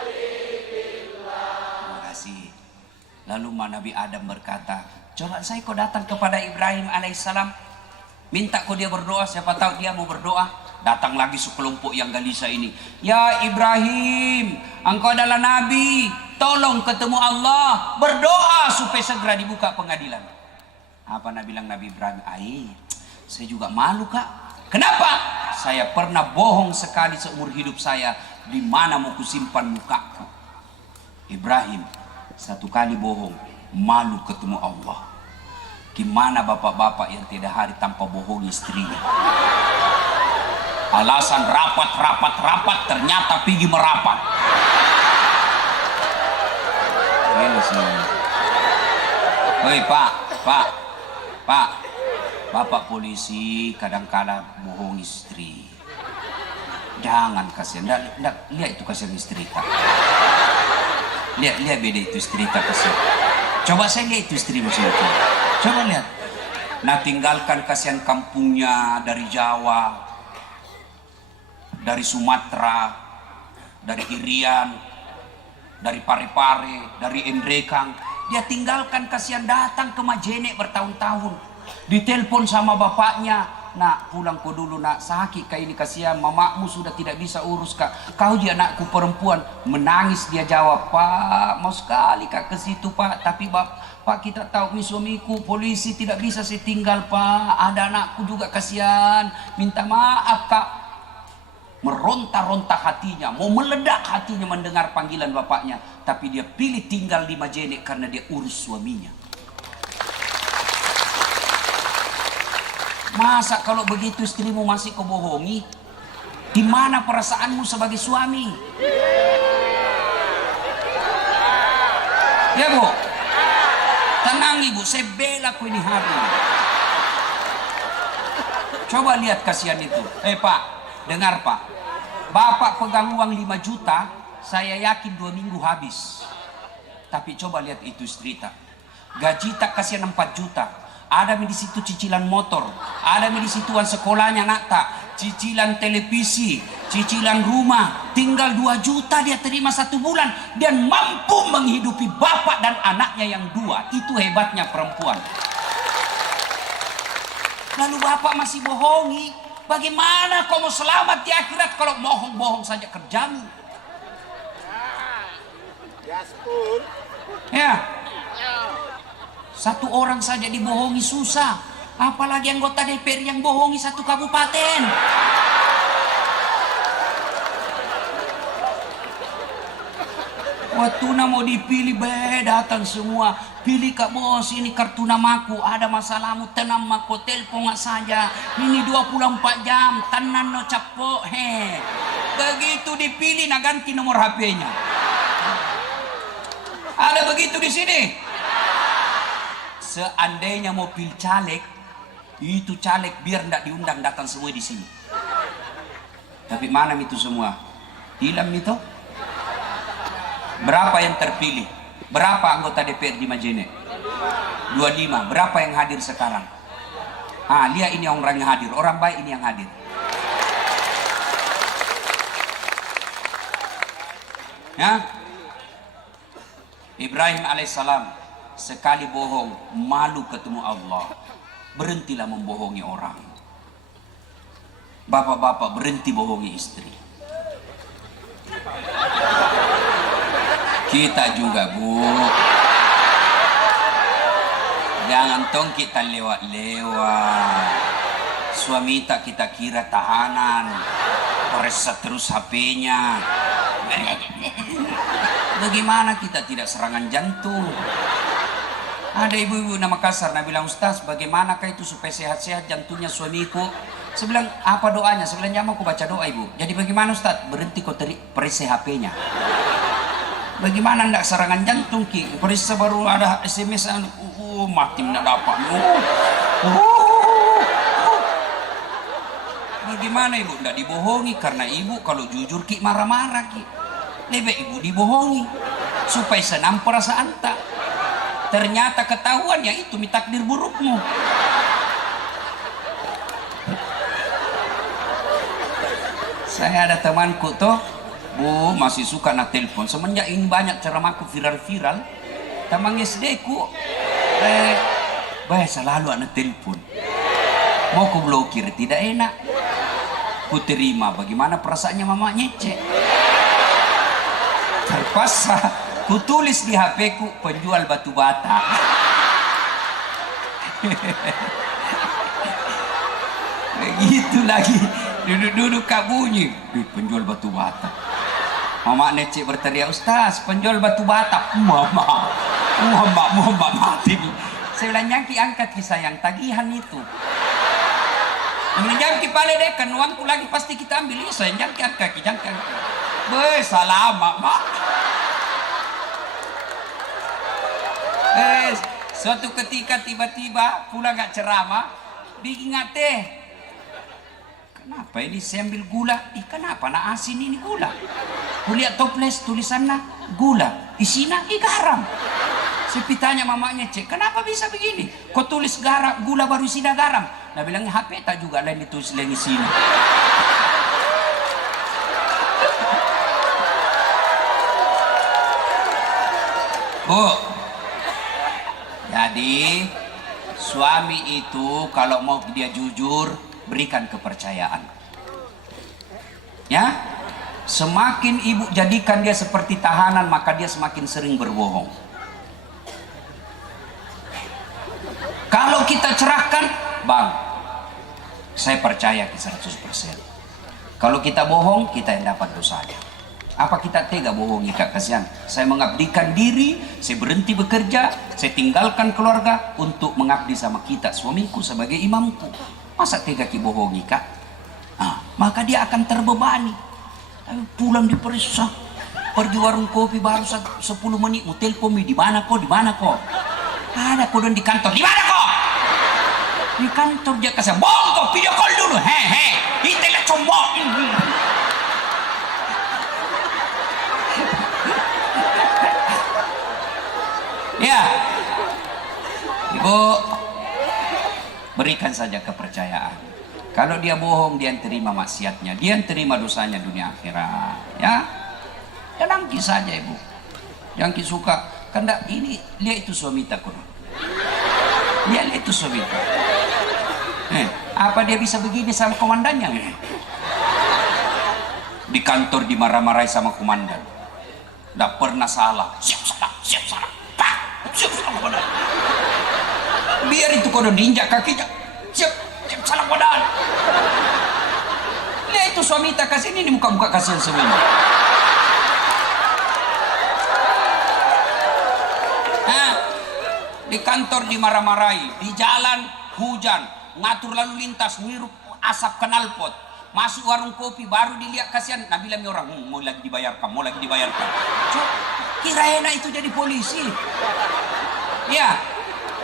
Terima kasih. Lalu Nabi Adam berkata, coba saya kau datang kepada Ibrahim alaihissalam, minta kau dia berdoa, siapa tahu dia mau berdoa. Datang lagi sekelompok yang gelisah ini. Ya Ibrahim, engkau adalah nabi, tolong ketemu Allah, berdoa supaya segera dibuka pengadilan. Apa Nabi bilang Nabi Ibrahim? Saya juga malu Kak. Kenapa? Saya pernah bohong sekali seumur hidup saya. Di mana mau kusimpan mukaku? Ibrahim satu kali bohong, malu ketemu Allah. Gimana bapak-bapak yang tidak hari tanpa bohong istrinya? Alasan rapat, ternyata pergi merapat. Hei Pak, Bapak polisi kadang-kala bohong istri. Jangan kasihan, lihat itu kasihan istri Kak. Lihat beda itu istri Kak kasihan. Coba saya lihat itu istri macam itu. Coba lihat. Nah tinggalkan kasihan kampungnya dari Jawa, dari Sumatera, dari Irian, dari Parepare, dari Endrekang. Dia tinggalkan kasihan datang ke Majene bertahun-tahun. Ditelepon sama bapaknya, nak pulang kau dulu nak, sakit kayak ini kasihan, mamamu sudah tidak bisa urus Kak. Kau dia anakku perempuan. Menangis dia jawab, Pak mau sekali Kak ke situ Pak, tapi Pak kita tahu suamiku polisi tidak bisa saya tinggal Pak, ada anakku juga kasihan, minta maaf Kak. Meronta-ronta hatinya, mau meledak hatinya mendengar panggilan bapaknya, tapi dia pilih tinggal di Majene karena dia urus suaminya. Masa kalau begitu istrimu masih kau bohongi? Di mana perasaanmu sebagai suami? Ya Bu, tenang Ibu, saya bela kau ini hari. Coba lihat kasihan itu. Pak, dengar Pak. Bapak pegang uang 5 juta, saya yakin 2 minggu habis. Tapi coba lihat itu cerita. Gaji tak kasihan 4 juta. Ada di situ cicilan motor, ada di situ uang sekolahnya nak tak, cicilan televisi, cicilan rumah. Tinggal 2 juta dia terima 1 bulan dan mampu menghidupi bapak dan anaknya yang 2. Itu hebatnya perempuan. Lalu bapak masih bohongi. Bagaimana kau mau selamat di akhirat kalau bohong-bohong saja kerjamu? Ya, 1 orang saja dibohongi susah, apalagi anggota DPR yang bohongi 1 kabupaten. Waktu mau dipilih datang semua, pilih Kak Bos, ini kartu namaku, ada masalahmu tenang mako telepon saja, ini 24 jam tenan no capo he. Begitu dipilih nah ganti nomor HP-nya. Ada begitu di sini. seandainya mau pil caleg, itu caleg biar ndak diundang datang semua di sini. Tapi mana itu semua? Hilang itu. Berapa yang terpilih? Berapa anggota DPR di Majene? 25. Berapa yang hadir sekarang? Lihat ini orang yang hadir. Orang baik ini yang hadir. Ya, Ibrahim alaihissalam sekali bohong malu ketemu Allah. Berhentilah membohongi orang. Bapak-bapak berhenti bohongi istri. Kita juga, Bu. Jangan tong kita lewat-lewat. Suami tak kita kira tahanan. Periksa terus HP-nya. Bagaimana kita tidak serangan jantung? Ada ibu-ibu nama kasar, nah bilang, Ustaz, bagaimanakah itu supaya sehat-sehat jantungnya suamiku? Saya bilang, apa doanya? Saya bilang, ya mau aku baca doa, Ibu. Jadi bagaimana, Ustaz? Berhenti kau periksa HP-nya. Bagaimana ndak serangan jantung, Ki? Periksa baru ada SMS, mati ndak dapat. Bagaimana, Ibu? Ndak dibohongi, karena Ibu kalau jujur, Ki, marah-marah, Ki. Lebih Ibu dibohongi supaya senang perasaan tak. Ternyata ketahuan ya itu takdir burukmu. Saya ada temanku tuh, Bu, masih suka nak telepon. Semenjak ini banyak ceramahku viral-viral. Tamang SD ku, selalu anak telepon. Mau ku blokir tidak enak. Ku terima. Bagaimana perasaannya mama nyece? Terpaksa ku tulis di HP ku, penjual batu bata. Begitu lagi, duduk-duduk kabunyi, penjual batu bata. Mama necek berteriak, Ustaz, penjual batu bata. Mama mati nih. Saya bilang, Jangki angkat kisah yang tagihan itu. Jangki pale dekan, uangku lagi pasti kita ambil. Saya Jangki angkat, Jangki angkat. Salamat, Mak. Suatu ketika tiba-tiba pulang gak ceramah, bikin teh. Kenapa ini saya ambil gula? Kenapa nak asin ini gula? Kulihat toples tulisannya gula, isinya garam. Saya tanya mamanya, cek, kenapa bisa begini? Kau tulis gula baru isinya garam. Nah bilangnya HP tak juga lain ditulis lain isinya. Bu, jadi suami itu kalau mau dia jujur, berikan kepercayaan. Ya, semakin ibu jadikan dia seperti tahanan, maka dia semakin sering berbohong. Kalau kita cerahkan, Bang, saya percaya 100%. Kalau kita bohong, kita yang dapat dosanya. Apa kita tega bohongi, Kak? Kasihan. Saya mengabdikan diri, saya berhenti bekerja, saya tinggalkan keluarga untuk mengabdi sama kita, suamiku sebagai imamku. Masa tega ki bohongi, Kak? Maka dia akan terbebani. Pulang diperiksa, pergi warung kopi baru 10 menit, mau telepon, di mana kok? Di mana kok? Ada kodon di kantor. Di mana kok? Di kantor. Dia kasih, bohong kok, video call dulu. Itulah combong. Ya, Ibu, berikan saja kepercayaan. Kalau dia bohong, dia terima maksiatnya, dia terima dosanya dunia akhirat. Ya, tenangki saja, Ibu. Yang suka, karena ini lihat itu suami takut. Lihat itu suami. Apa dia bisa begini sama komandannya? Di kantor dimarah-marahi sama komandan. Tidak pernah salah. Siap salah. Biar itu kodoh diinjak kakinya, siap salah kodan. Lihat itu suami tak kasih ini di muka-muka kasihan semuanya. Di kantor dimarah-marahi, di jalan hujan, ngatur lalu lintas, ngirup asap knalpot, masuk warung kopi baru dilihat kasihan. Nabilah orang, mau lagi dibayarkan. Kira enak itu jadi polisi. Ya,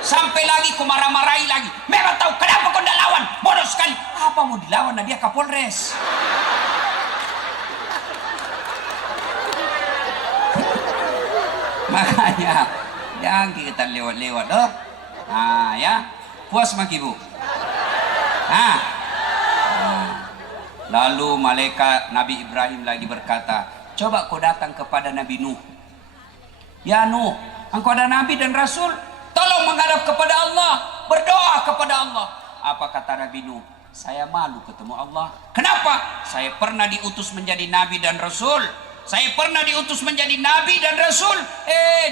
Sampai lagi kau marah-marahi lagi. Memang tahu kenapa kau tidak lawan? Bodoh sekali. Apa mau dilawan? Nah, dia Kapolres. Makanya jangan kita lewat-lewat loh. Nah ya, puas mak ibu. Nah. Lalu malaikat Nabi Ibrahim lagi berkata, coba kau datang kepada Nabi Nuh. Ya Nuh, engkau ada Nabi dan Rasul, tolong menghadap kepada Allah, berdoa kepada Allah. Apa kata Nabi Nuh? Saya malu ketemu Allah. Kenapa? Saya pernah diutus menjadi Nabi dan Rasul. Saya pernah diutus menjadi Nabi dan Rasul.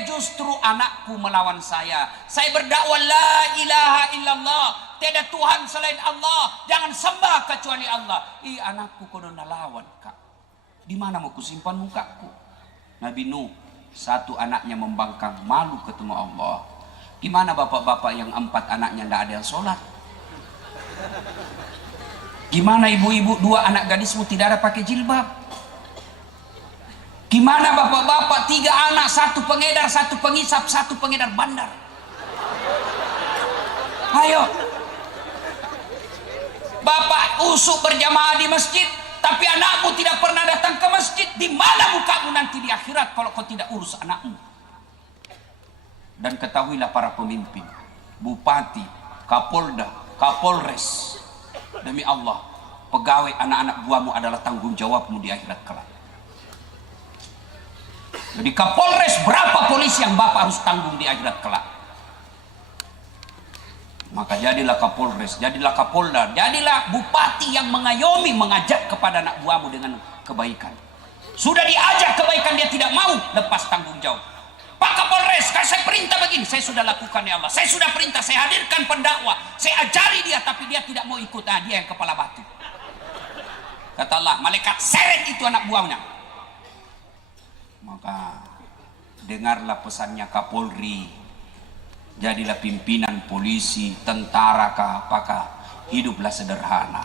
Justru anakku melawan saya. Saya berdakwah la ilaha illallah. Tiada Tuhan selain Allah. Jangan sembah kecuali Allah. Anakku kau dah lawan kak. Di mana mau kusimpan mukaku? Nabi Nuh, satu anaknya membangkang, malu ketemu Allah. Gimana bapak-bapak yang 4 anaknya tidak ada yang sholat? Gimana ibu-ibu 2 anak gadismu tidak ada pakai jilbab? Gimana bapak-bapak 3 anak, 1 pengedar, 1 pengisap, 1 pengedar bandar? Ayo. Bapak usuk berjamaah di masjid, tapi anakmu tidak pernah datang ke masjid. Di mana mukamu nanti di akhirat kalau kau tidak urus anakmu? Dan ketahuilah para pemimpin, bupati, kapolda, kapolres, demi Allah, pegawai anak-anak buahmu adalah tanggung jawabmu di akhirat kelak. Jadi kapolres berapa polisi yang bapak harus tanggung di akhirat kelak? Maka jadilah kapolres, jadilah kapolda, jadilah bupati yang mengayomi, mengajak kepada anak buahmu dengan kebaikan. Sudah diajak kebaikan dia tidak mau, lepas tanggung jawab. Pak Kapolres, kan saya perintah begini, saya sudah lakukan ya Allah. Saya sudah perintah, saya hadirkan pendakwah, saya ajari dia, tapi dia tidak mau ikut. Dia yang kepala batu. Kata Allah, malaikat seret itu anak buahnya. Maka dengarlah pesannya Kapolri, jadilah pimpinan polisi, tentara kah, apakah, hiduplah sederhana.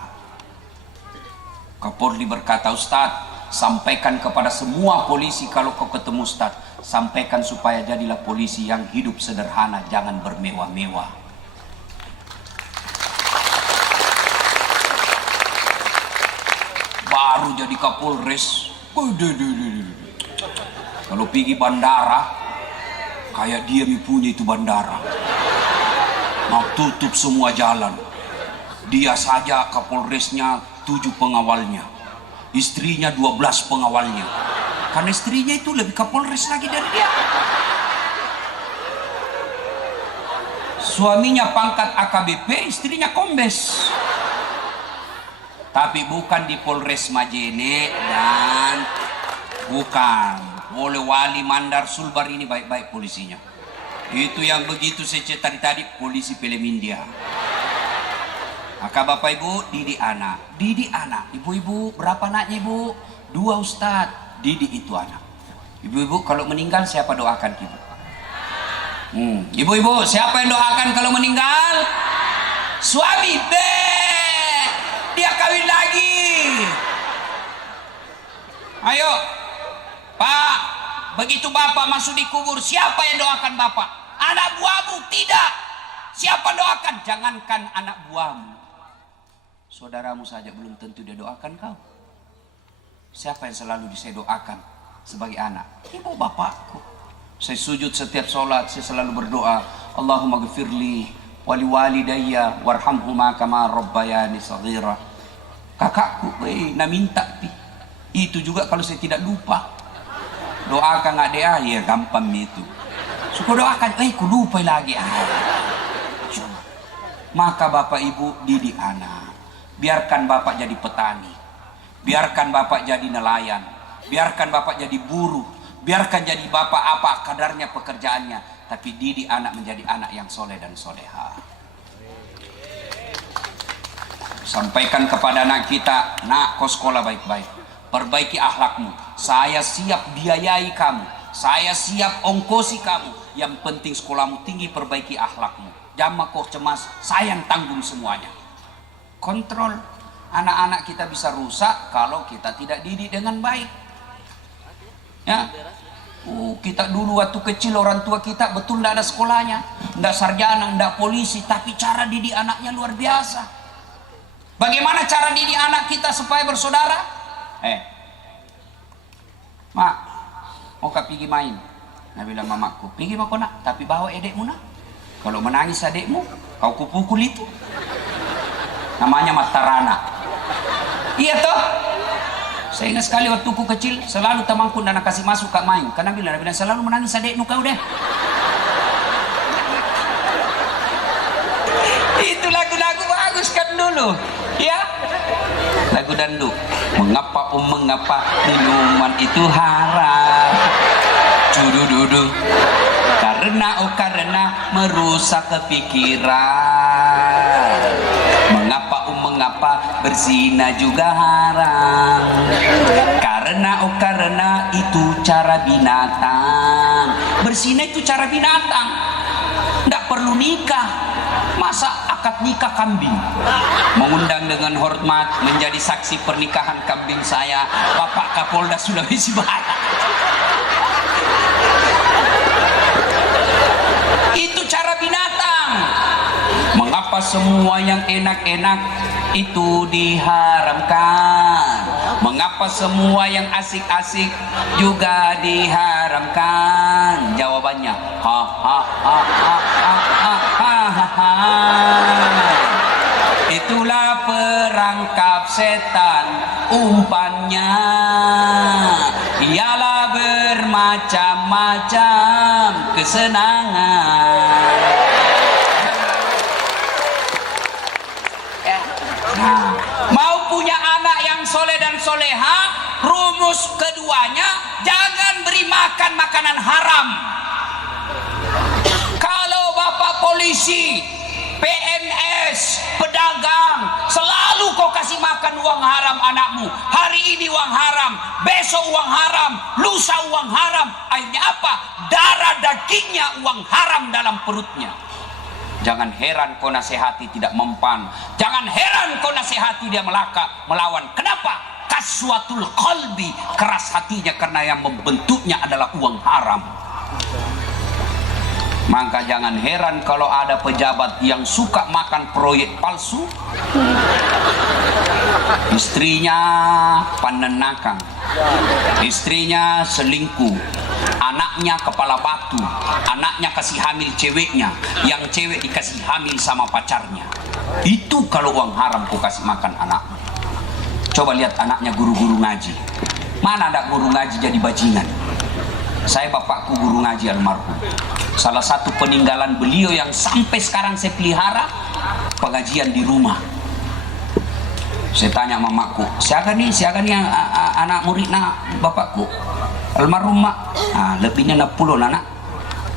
Kapolri berkata, Ustadz, sampaikan kepada semua polisi kalau kau ketemu Ustadz, sampaikan supaya jadilah polisi yang hidup sederhana, jangan bermewah-mewah. Baru jadi Kapolres, kalau pergi bandara, kayak dia punya itu bandara. Mau tutup semua jalan. Dia saja Kapolresnya 7 pengawalnya. Istrinya 12 pengawalnya. Karena istrinya itu lebih Kapolres lagi dari dia. Suaminya pangkat AKBP, istrinya Kombes. Tapi bukan di Polres Majene dan bukan. Oleh Wali Mandar Sulbar ini baik-baik polisinya. Itu yang begitu saya cerita tadi, polisi Pelemindia. Maka Bapak Ibu, didik anak. Didik anak. Ibu-ibu, berapa anaknya ibu? 2 Ustadz. Didik itu anak. Ibu-ibu, kalau meninggal siapa doakan ibu? Ibu-ibu, siapa yang doakan kalau meninggal? Suami. Dia kawin lagi. Ayo. Pak, begitu bapak masuk di kubur, siapa yang doakan bapak? Anak buahmu? Tidak. Siapa doakan? Jangankan anak buahmu, saudaramu saja belum tentu dia doakan kau. Siapa yang selalu saya doakan sebagai anak? Ibu bapakku. Saya sujud setiap sholat, saya selalu berdoa, Allahumma ghafirli wali walidayya warhamhuma kama rabbayani shaghira. Kakakku, na minta pi. Itu juga kalau saya tidak lupa. Doakan adik ya gampang itu. Suka doakan, ku lupa lagi. Maka bapak ibu didik anak. Biarkan bapak jadi petani. Biarkan bapak jadi nelayan. Biarkan bapak jadi buruh. Biarkan jadi bapak apa kadarnya pekerjaannya. Tapi didik anak menjadi anak yang soleh dan soleha. Sampaikan kepada anak kita, nak kau sekolah baik-baik. Perbaiki akhlakmu. Saya siap biayai kamu. Saya siap ongkosi kamu. Yang penting sekolahmu tinggi, perbaiki akhlakmu. Jangan kau cemas, saya yang tanggung semuanya. Kontrol. Anak-anak kita bisa rusak kalau kita tidak didik dengan baik. Ya, kita dulu waktu kecil orang tua kita betul tidak ada sekolahnya. ndak sarjana, ndak polisi, tapi cara didik anaknya luar biasa. Bagaimana cara didik anak kita supaya bersaudara? Mak, mau pergi main? Nah bilang mamaku, pergi mak nak, tapi bawa adekmu nak. Kalau menangis adekmu, kau kupukul itu. Namanya Matarana. Iya toh? Saya ingat sekali waktu ku kecil, selalu temanku dan kasih masuk kak main. Karena bilang selalu menangis adekmu kau deh. Itu lagu-lagu bagus kan dulu, ya? Lagu dandu. Mengapa minuman itu haram? Dudu. Karena merusak kepikiran. Mengapa berzina juga haram? Karena itu cara binatang. Berzina itu cara binatang. Tidak perlu nikah. Masa akad nikah kambing? Mengundang dengan hormat menjadi saksi pernikahan kambing saya, Bapak Kapolda Sulawesi Barat. Itu cara binatang. Mengapa semua yang enak-enak itu diharamkan? Mengapa semua yang asik-asik juga diharamkan? Jawabannya, itulah perangkap setan, umpannya ialah bermacam-macam kesenangan. Mau punya anak yang soleh dan soleha, rumus keduanya, jangan beri makan makanan haram. Kalau bapak polisi, PNS, pedagang, selalu kau kasih makan uang haram anakmu. Hari ini uang haram, besok uang haram, lusa uang haram. Akhirnya apa? Darah dagingnya uang haram dalam perutnya. Jangan heran kau nasihati tidak mempan. Jangan heran kau nasihati dia melawan. Kenapa? Kaswatul qalbi, keras hatinya karena yang membentuknya adalah uang haram. Maka jangan heran kalau ada pejabat yang suka makan proyek palsu. Istrinya panenakan, istrinya selingkuh, anaknya kepala batu, anaknya kasih hamil ceweknya, yang cewek dikasih hamil sama pacarnya. Itu kalau uang haram kau kasih makan anak. Coba lihat anaknya guru-guru ngaji. Mana ada guru ngaji jadi bajingan? Saya bapakku guru ngaji almarhum. Salah satu peninggalan beliau yang sampai sekarang saya pelihara, pengajian di rumah. Saya tanya mamaku, siapa nih anak murid bapakku almarhum mak? Lebihnya 60 anak.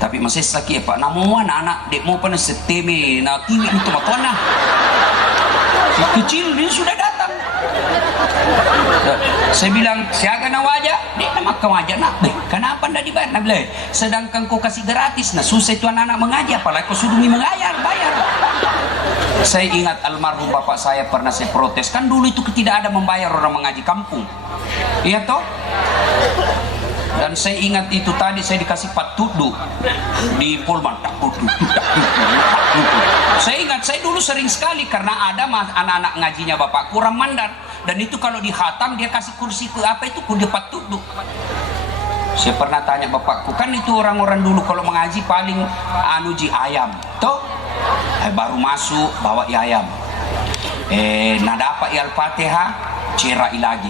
Tapi masih sakit pak. Namun anak dek mau pernah seteme na tiwi itu matona. Kecil dia sudah datang. Saya bilang, siaga na wajah, dia nama kau wajah nak. Kenapa ndak dibayar? Nah, bilang, sedangkan kau kasih gratis, nah susah itu anak-anak mengaji, apalagi kau suruh bayar. Saya ingat almarhum bapak saya pernah saya protes, kan dulu itu tidak ada membayar orang mengaji kampung, iya toh? Dan saya ingat itu tadi saya dikasih patudu di Polman. Saya ingat saya dulu sering sekali karena ada anak-anak ngajinya bapak kurang mandar, dan itu kalau dihatam dia kasih kursi ke apa itu ku dia patudu. Saya pernah tanya bapakku, kan itu orang-orang dulu kalau mengaji paling anuji ayam, toh baru masuk bawa ayam. Nah dapat Al-Fatihah cerai lagi.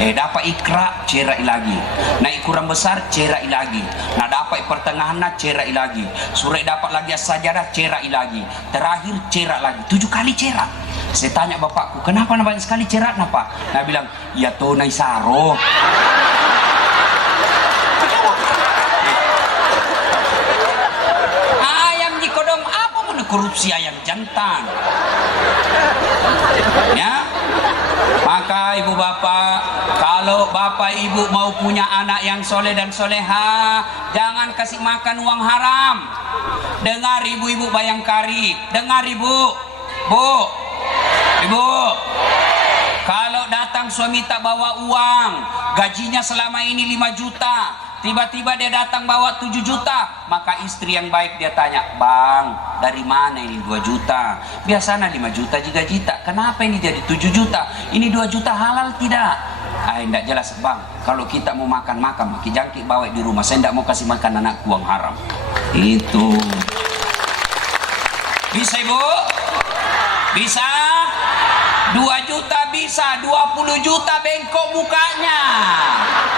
Dapat ikra cerai lagi. Naik kurang besar cerai lagi. Nah dapat pertengahan cerai lagi. Surat dapat lagi as-sajadah cerai lagi. Terakhir cerai lagi. 7 kali cerai. Saya tanya bapakku, kenapa banyak sekali cerai napa? Nah bilang, ya to nai saro. Ayam di kodong apa pun korupsi ayam jantan. Ya, maka ibu bapak, kalau bapak ibu mau punya anak yang soleh dan soleha, jangan kasih makan uang haram. Dengar ibu-ibu Bayangkari, dengar ibu, ibu, kalau datang suami tak bawa uang, gajinya selama ini 5 juta, tiba-tiba dia datang bawa 7 juta. Maka istri yang baik dia tanya, bang, dari mana ini 2 juta? Biasanya 5 juta juga juta. Kenapa ini jadi 7 juta? Ini 2 juta halal tidak? Tidak jelas bang. Kalau kita mau makan maki jangkik bawa di rumah. Saya tidak mau kasih makan anak uang haram. Itu. Bisa ibu? Bisa? 2 juta bisa, 20 juta bengkok mukanya.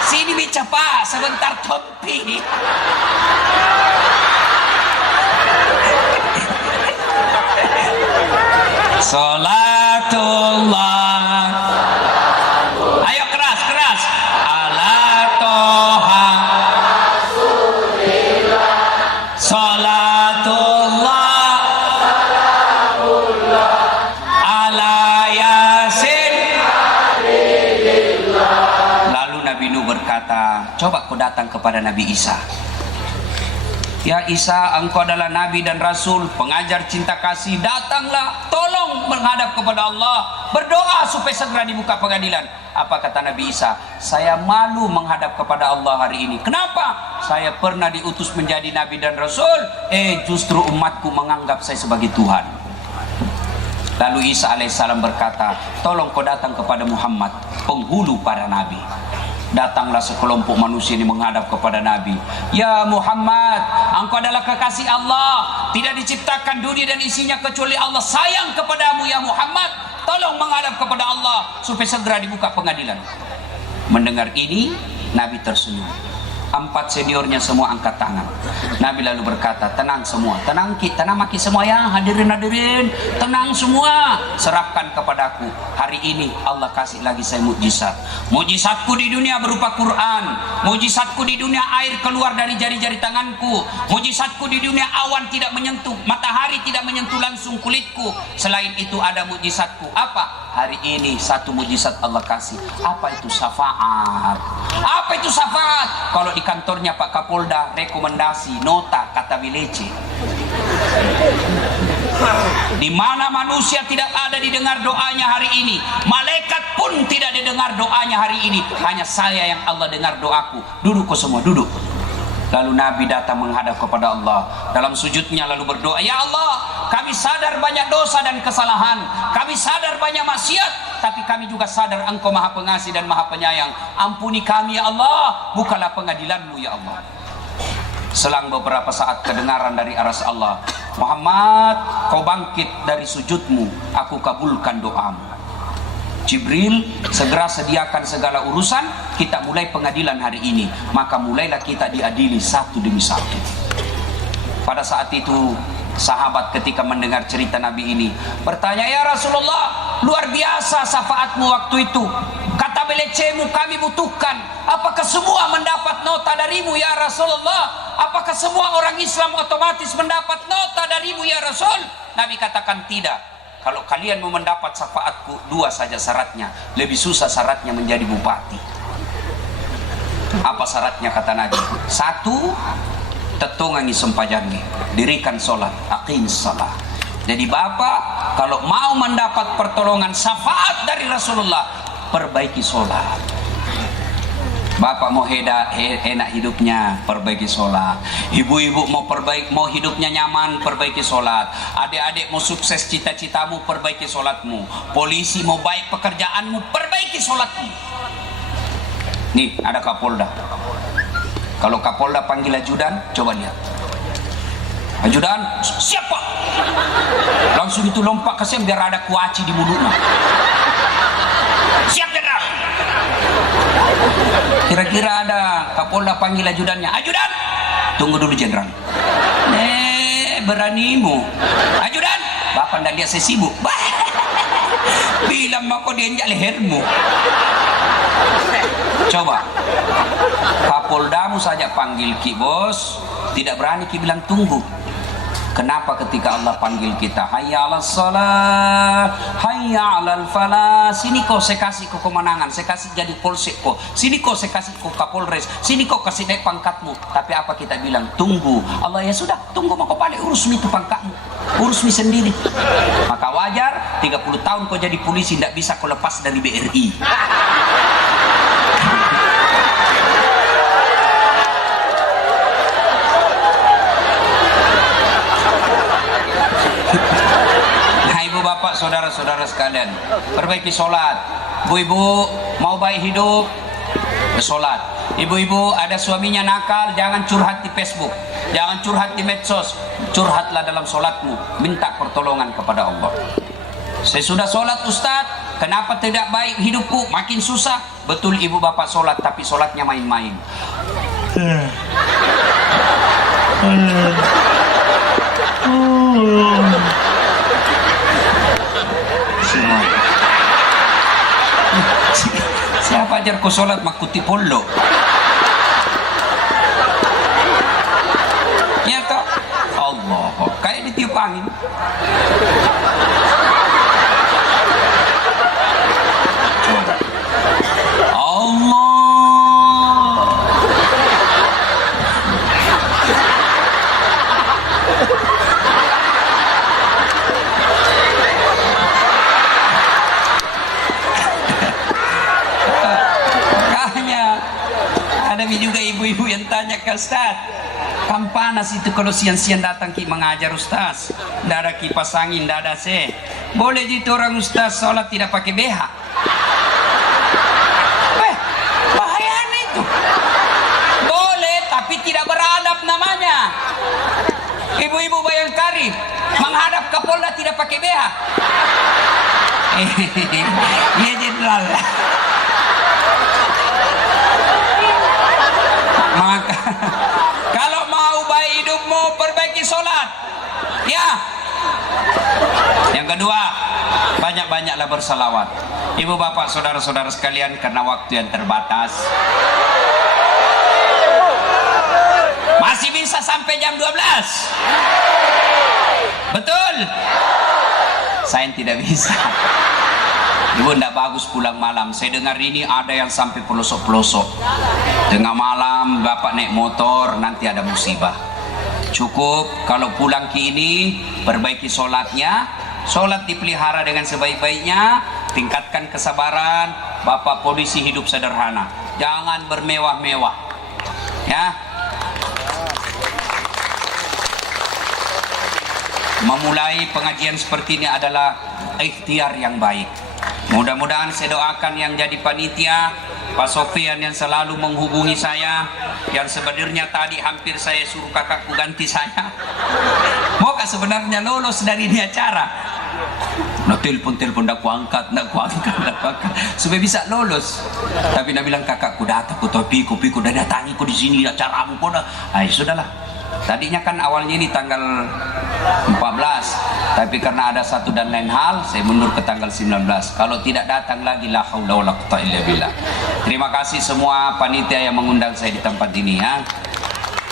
Sini bicara pak, sebentar topi. Salatullah. Ayo keras, keras. Ala toha. Salatullah. Berkata, coba kau datang kepada Nabi Isa. Ya Isa, engkau adalah Nabi dan Rasul, pengajar cinta kasih. Datanglah, tolong menghadap kepada Allah, berdoa supaya segera dibuka pengadilan. Apa kata Nabi Isa? Saya malu menghadap kepada Allah hari ini. Kenapa? Saya pernah diutus menjadi Nabi dan Rasul. Justru umatku menganggap saya sebagai Tuhan. Lalu Isa alaihissalam berkata, tolong kau datang kepada Muhammad, penghulu para Nabi. Datanglah sekelompok manusia ini menghadap kepada Nabi. Ya Muhammad, engkau adalah kekasih Allah. Tidak diciptakan dunia dan isinya kecuali Allah sayang kepadamu ya Muhammad. Tolong menghadap kepada Allah supaya segera dibuka pengadilan. Mendengar ini, Nabi tersenyum. 4 seniornya semua angkat tangan. Nabi lalu berkata, tenang semua, tenang maki semua ya, hadirin, tenang semua, serahkan kepadaku. Hari ini Allah kasih lagi saya mukjizat. Mukjizatku di dunia berupa Quran. Mukjizatku di dunia air keluar dari jari-jari tanganku. Mukjizatku di dunia awan tidak menyentuh, matahari tidak menyentuh langsung kulitku. Selain itu ada mukjizatku. Apa? Hari ini satu mukjizat Allah kasih. Apa itu syafaat? Apa itu syafaat? Kalau di kantornya Pak Kapolda rekomendasi nota kata bilece. Di mana manusia tidak ada didengar doanya hari ini, malaikat pun tidak didengar doanya hari ini. Hanya saya yang Allah dengar doaku. Duduk kau semua, duduk. Lalu Nabi datang menghadap kepada Allah. Dalam sujudnya lalu berdoa, ya Allah, kami sadar banyak dosa dan kesalahan, kami sadar banyak maksiat, tapi kami juga sadar Engkau Maha Pengasih dan Maha Penyayang. Ampuni kami ya Allah, bukalah pengadilan-Mu ya Allah. Selang beberapa saat kedengaran dari aras Allah, Muhammad, kau bangkit dari sujudmu, aku kabulkan doamu. Jibril, segera sediakan segala urusan, kita mulai pengadilan hari ini. Maka mulailah kita diadili satu demi satu. Pada saat itu sahabat ketika mendengar cerita Nabi ini bertanya, ya Rasulullah, luar biasa syafaatmu waktu itu, kata belecemu kami butuhkan. Apakah semua mendapat nota darimu ya Rasulullah? Apakah semua orang Islam otomatis mendapat nota darimu ya Rasul? Nabi katakan tidak. Kalau kalian mau mendapat syafaatku, 2 saja syaratnya. Lebih susah syaratnya menjadi bupati. Apa syaratnya kata Nabi? 1, tetungangi sempajangi, dirikan sholat, aqimis salat. Jadi bapak kalau mau mendapat pertolongan syafaat dari Rasulullah, perbaiki sholat. Bapak mau enak hidupnya, perbaiki sholat. Ibu-ibu mau hidupnya nyaman, perbaiki sholat. Adik-adik mau sukses cita-citamu, perbaiki sholatmu. Polisi mau baik pekerjaanmu, perbaiki sholatmu. Nih ada Kapolda. Kalau Kapolda panggil ajudan, coba lihat. Ajudan, siapa? Langsung itu lompat ke biar ada kuaci di mulutnya. Siap general. Kira-kira ada Kapolda panggil ajudannya, ajudan, tunggu dulu jenderal. Beranimu ajudan, bapak ndak lihat saya sibuk. Bilang mau kau diinjak lehermu. Coba Kapoldamu saja panggil ki bos, tidak berani ki bilang tunggu. Kenapa ketika Allah panggil kita, hayya 'alas shalah, hayya 'alal falah, sini kau saya kasih kau kemenangan, saya kasih jadi polsek kau, sini kau saya kasih kau kapolres, sini kau kasih naik pangkatmu. Tapi apa kita bilang? Tunggu. Allah, ya sudah, tunggu maka balik urus itu pangkatmu, urus mi sendiri. Maka wajar 30 tahun kau jadi polisi tidak bisa kau lepas dari BRI. saudara-saudara sekalian, perbaiki sholat. Ibu-ibu mau baik hidup, bersolat. Ibu-ibu ada suaminya nakal, jangan curhat di Facebook, jangan curhat di medsos, curhatlah dalam sholatmu, minta pertolongan kepada Allah. Saya sudah sholat Ustadz, kenapa tidak baik hidupku, makin susah. Betul ibu bapak sholat, tapi sholatnya main-main. Siapa ajar kau sholat makuti polo? Ya toh? Allah, kayak ditiup angin. Coba. Allah. Ada juga ibu-ibu yang tanya ke Ustaz, kan panas itu kalau siang-siang datang ki mengajar Ustaz, tidak ada kipas angin, tidak ada AC. Boleh gitu orang Ustaz sholat tidak pakai BH? Bahaya itu. Boleh, tapi tidak beradab namanya. Ibu-ibu Bayangkari menghadap Kapolda tidak pakai BH. Iya jenderal. Maka kalau mau baik hidupmu, perbaiki sholat ya. Yang kedua, banyak-banyaklah bersalawat. Ibu bapak saudara-saudara sekalian, karena waktu yang terbatas, masih bisa sampai jam 12. Betul? Saya tidak bisa. Ibu tidak bagus pulang malam. Saya dengar ini ada yang sampai pelosok-pelosok. Tengah malam bapak naik motor, nanti ada musibah. Cukup kalau pulang ke ini, perbaiki sholatnya. Sholat dipelihara dengan sebaik-baiknya. Tingkatkan kesabaran. Bapak polisi hidup sederhana, jangan bermewah-mewah ya. Memulai pengajian seperti ini adalah ikhtiar yang baik. Mudah-mudahan saya doakan yang jadi panitia, Pak Sofian yang selalu menghubungi saya, yang sebenarnya tadi hampir saya suruh kakakku ganti saya. Maukah sebenarnya lolos dari ini acara? No, telepon dah ku angkat, supaya bisa lolos. Tapi dia bilang kakakku datang, ku piku dah datangi ku di sini acaramu pun dah. Ay, sudahlah. Tadinya kan awalnya ini tanggal 14, tapi karena ada satu dan lain hal, saya mundur ke tanggal 19. Kalau tidak datang lagi, la haula wala quwwata illa billah. Terima kasih semua panitia yang mengundang saya di tempat ini ya.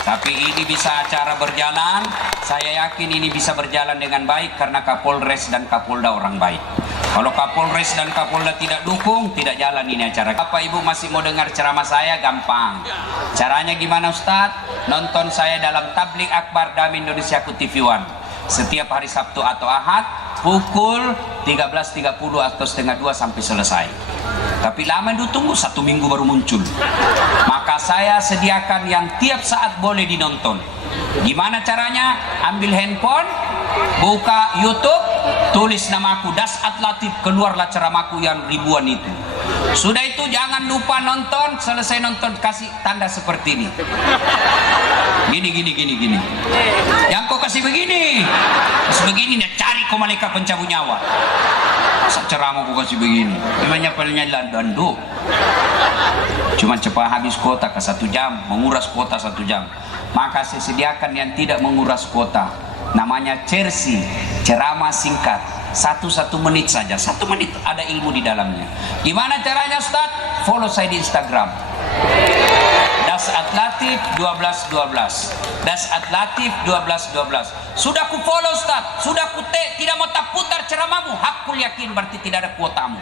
Tapi ini bisa acara berjalan, saya yakin ini bisa berjalan dengan baik karena Kapolres dan Kapolda orang baik. Kalau Kapolres dan Kapolda tidak dukung, tidak jalan ini acara. Bapak Ibu masih mau dengar ceramah saya? Gampang. Caranya gimana Ustadz? Nonton saya dalam Tabligh Akbar Dami Indonesiaku TV One setiap hari Sabtu atau Ahad pukul 13.30 atau setengah 2 sampai selesai. Tapi lama itu tunggu 1 minggu baru muncul. Maka saya sediakan yang tiap saat boleh dinonton. Gimana caranya? Ambil handphone, buka YouTube, tulis namaku Dasat Latif, keluarlah ceramahku yang ribuan itu. Sudah itu jangan lupa nonton, selesai nonton kasih tanda seperti ini. Gini. Yang kau kasih begini, nih cari kau malaikat pencabut nyawa. Masa ceramah kau kasih begini? Memangnya palingnya landanduk. Cuma cepat habis kuota ke 1 jam, menguras kuota 1 jam. Maka saya sediakan yang tidak menguras kuota. Namanya Cersi, ceramah singkat. 1 menit saja, 1 menit ada ilmu di dalamnya. Gimana caranya Ustaz? Follow saya di Instagram. Dasat Latif 1212. Dasat Latif 1212. Sudah ku follow Ustaz, sudah ku tidak mau tak putar ceramahmu. Hakul yakin berarti tidak ada kuotamu.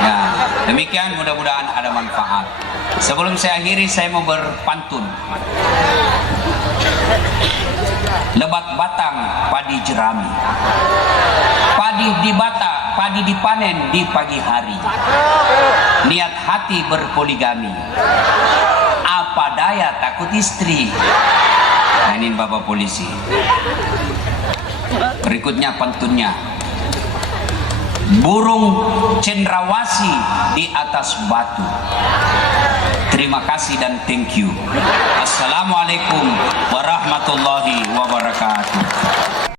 Ya, demikian mudah-mudahan ada manfaat. Sebelum saya akhiri, saya mau berpantun. Lebat batang padi jerami, padi di bata, padi dipanen di pagi hari. Niat hati berpoligami, apa daya takut istri. Nah, ini Bapak polisi. Berikutnya pantunnya. Burung cendrawasih di atas batu. Terima kasih dan thank you. Assalamualaikum warahmatullahi wabarakatuh.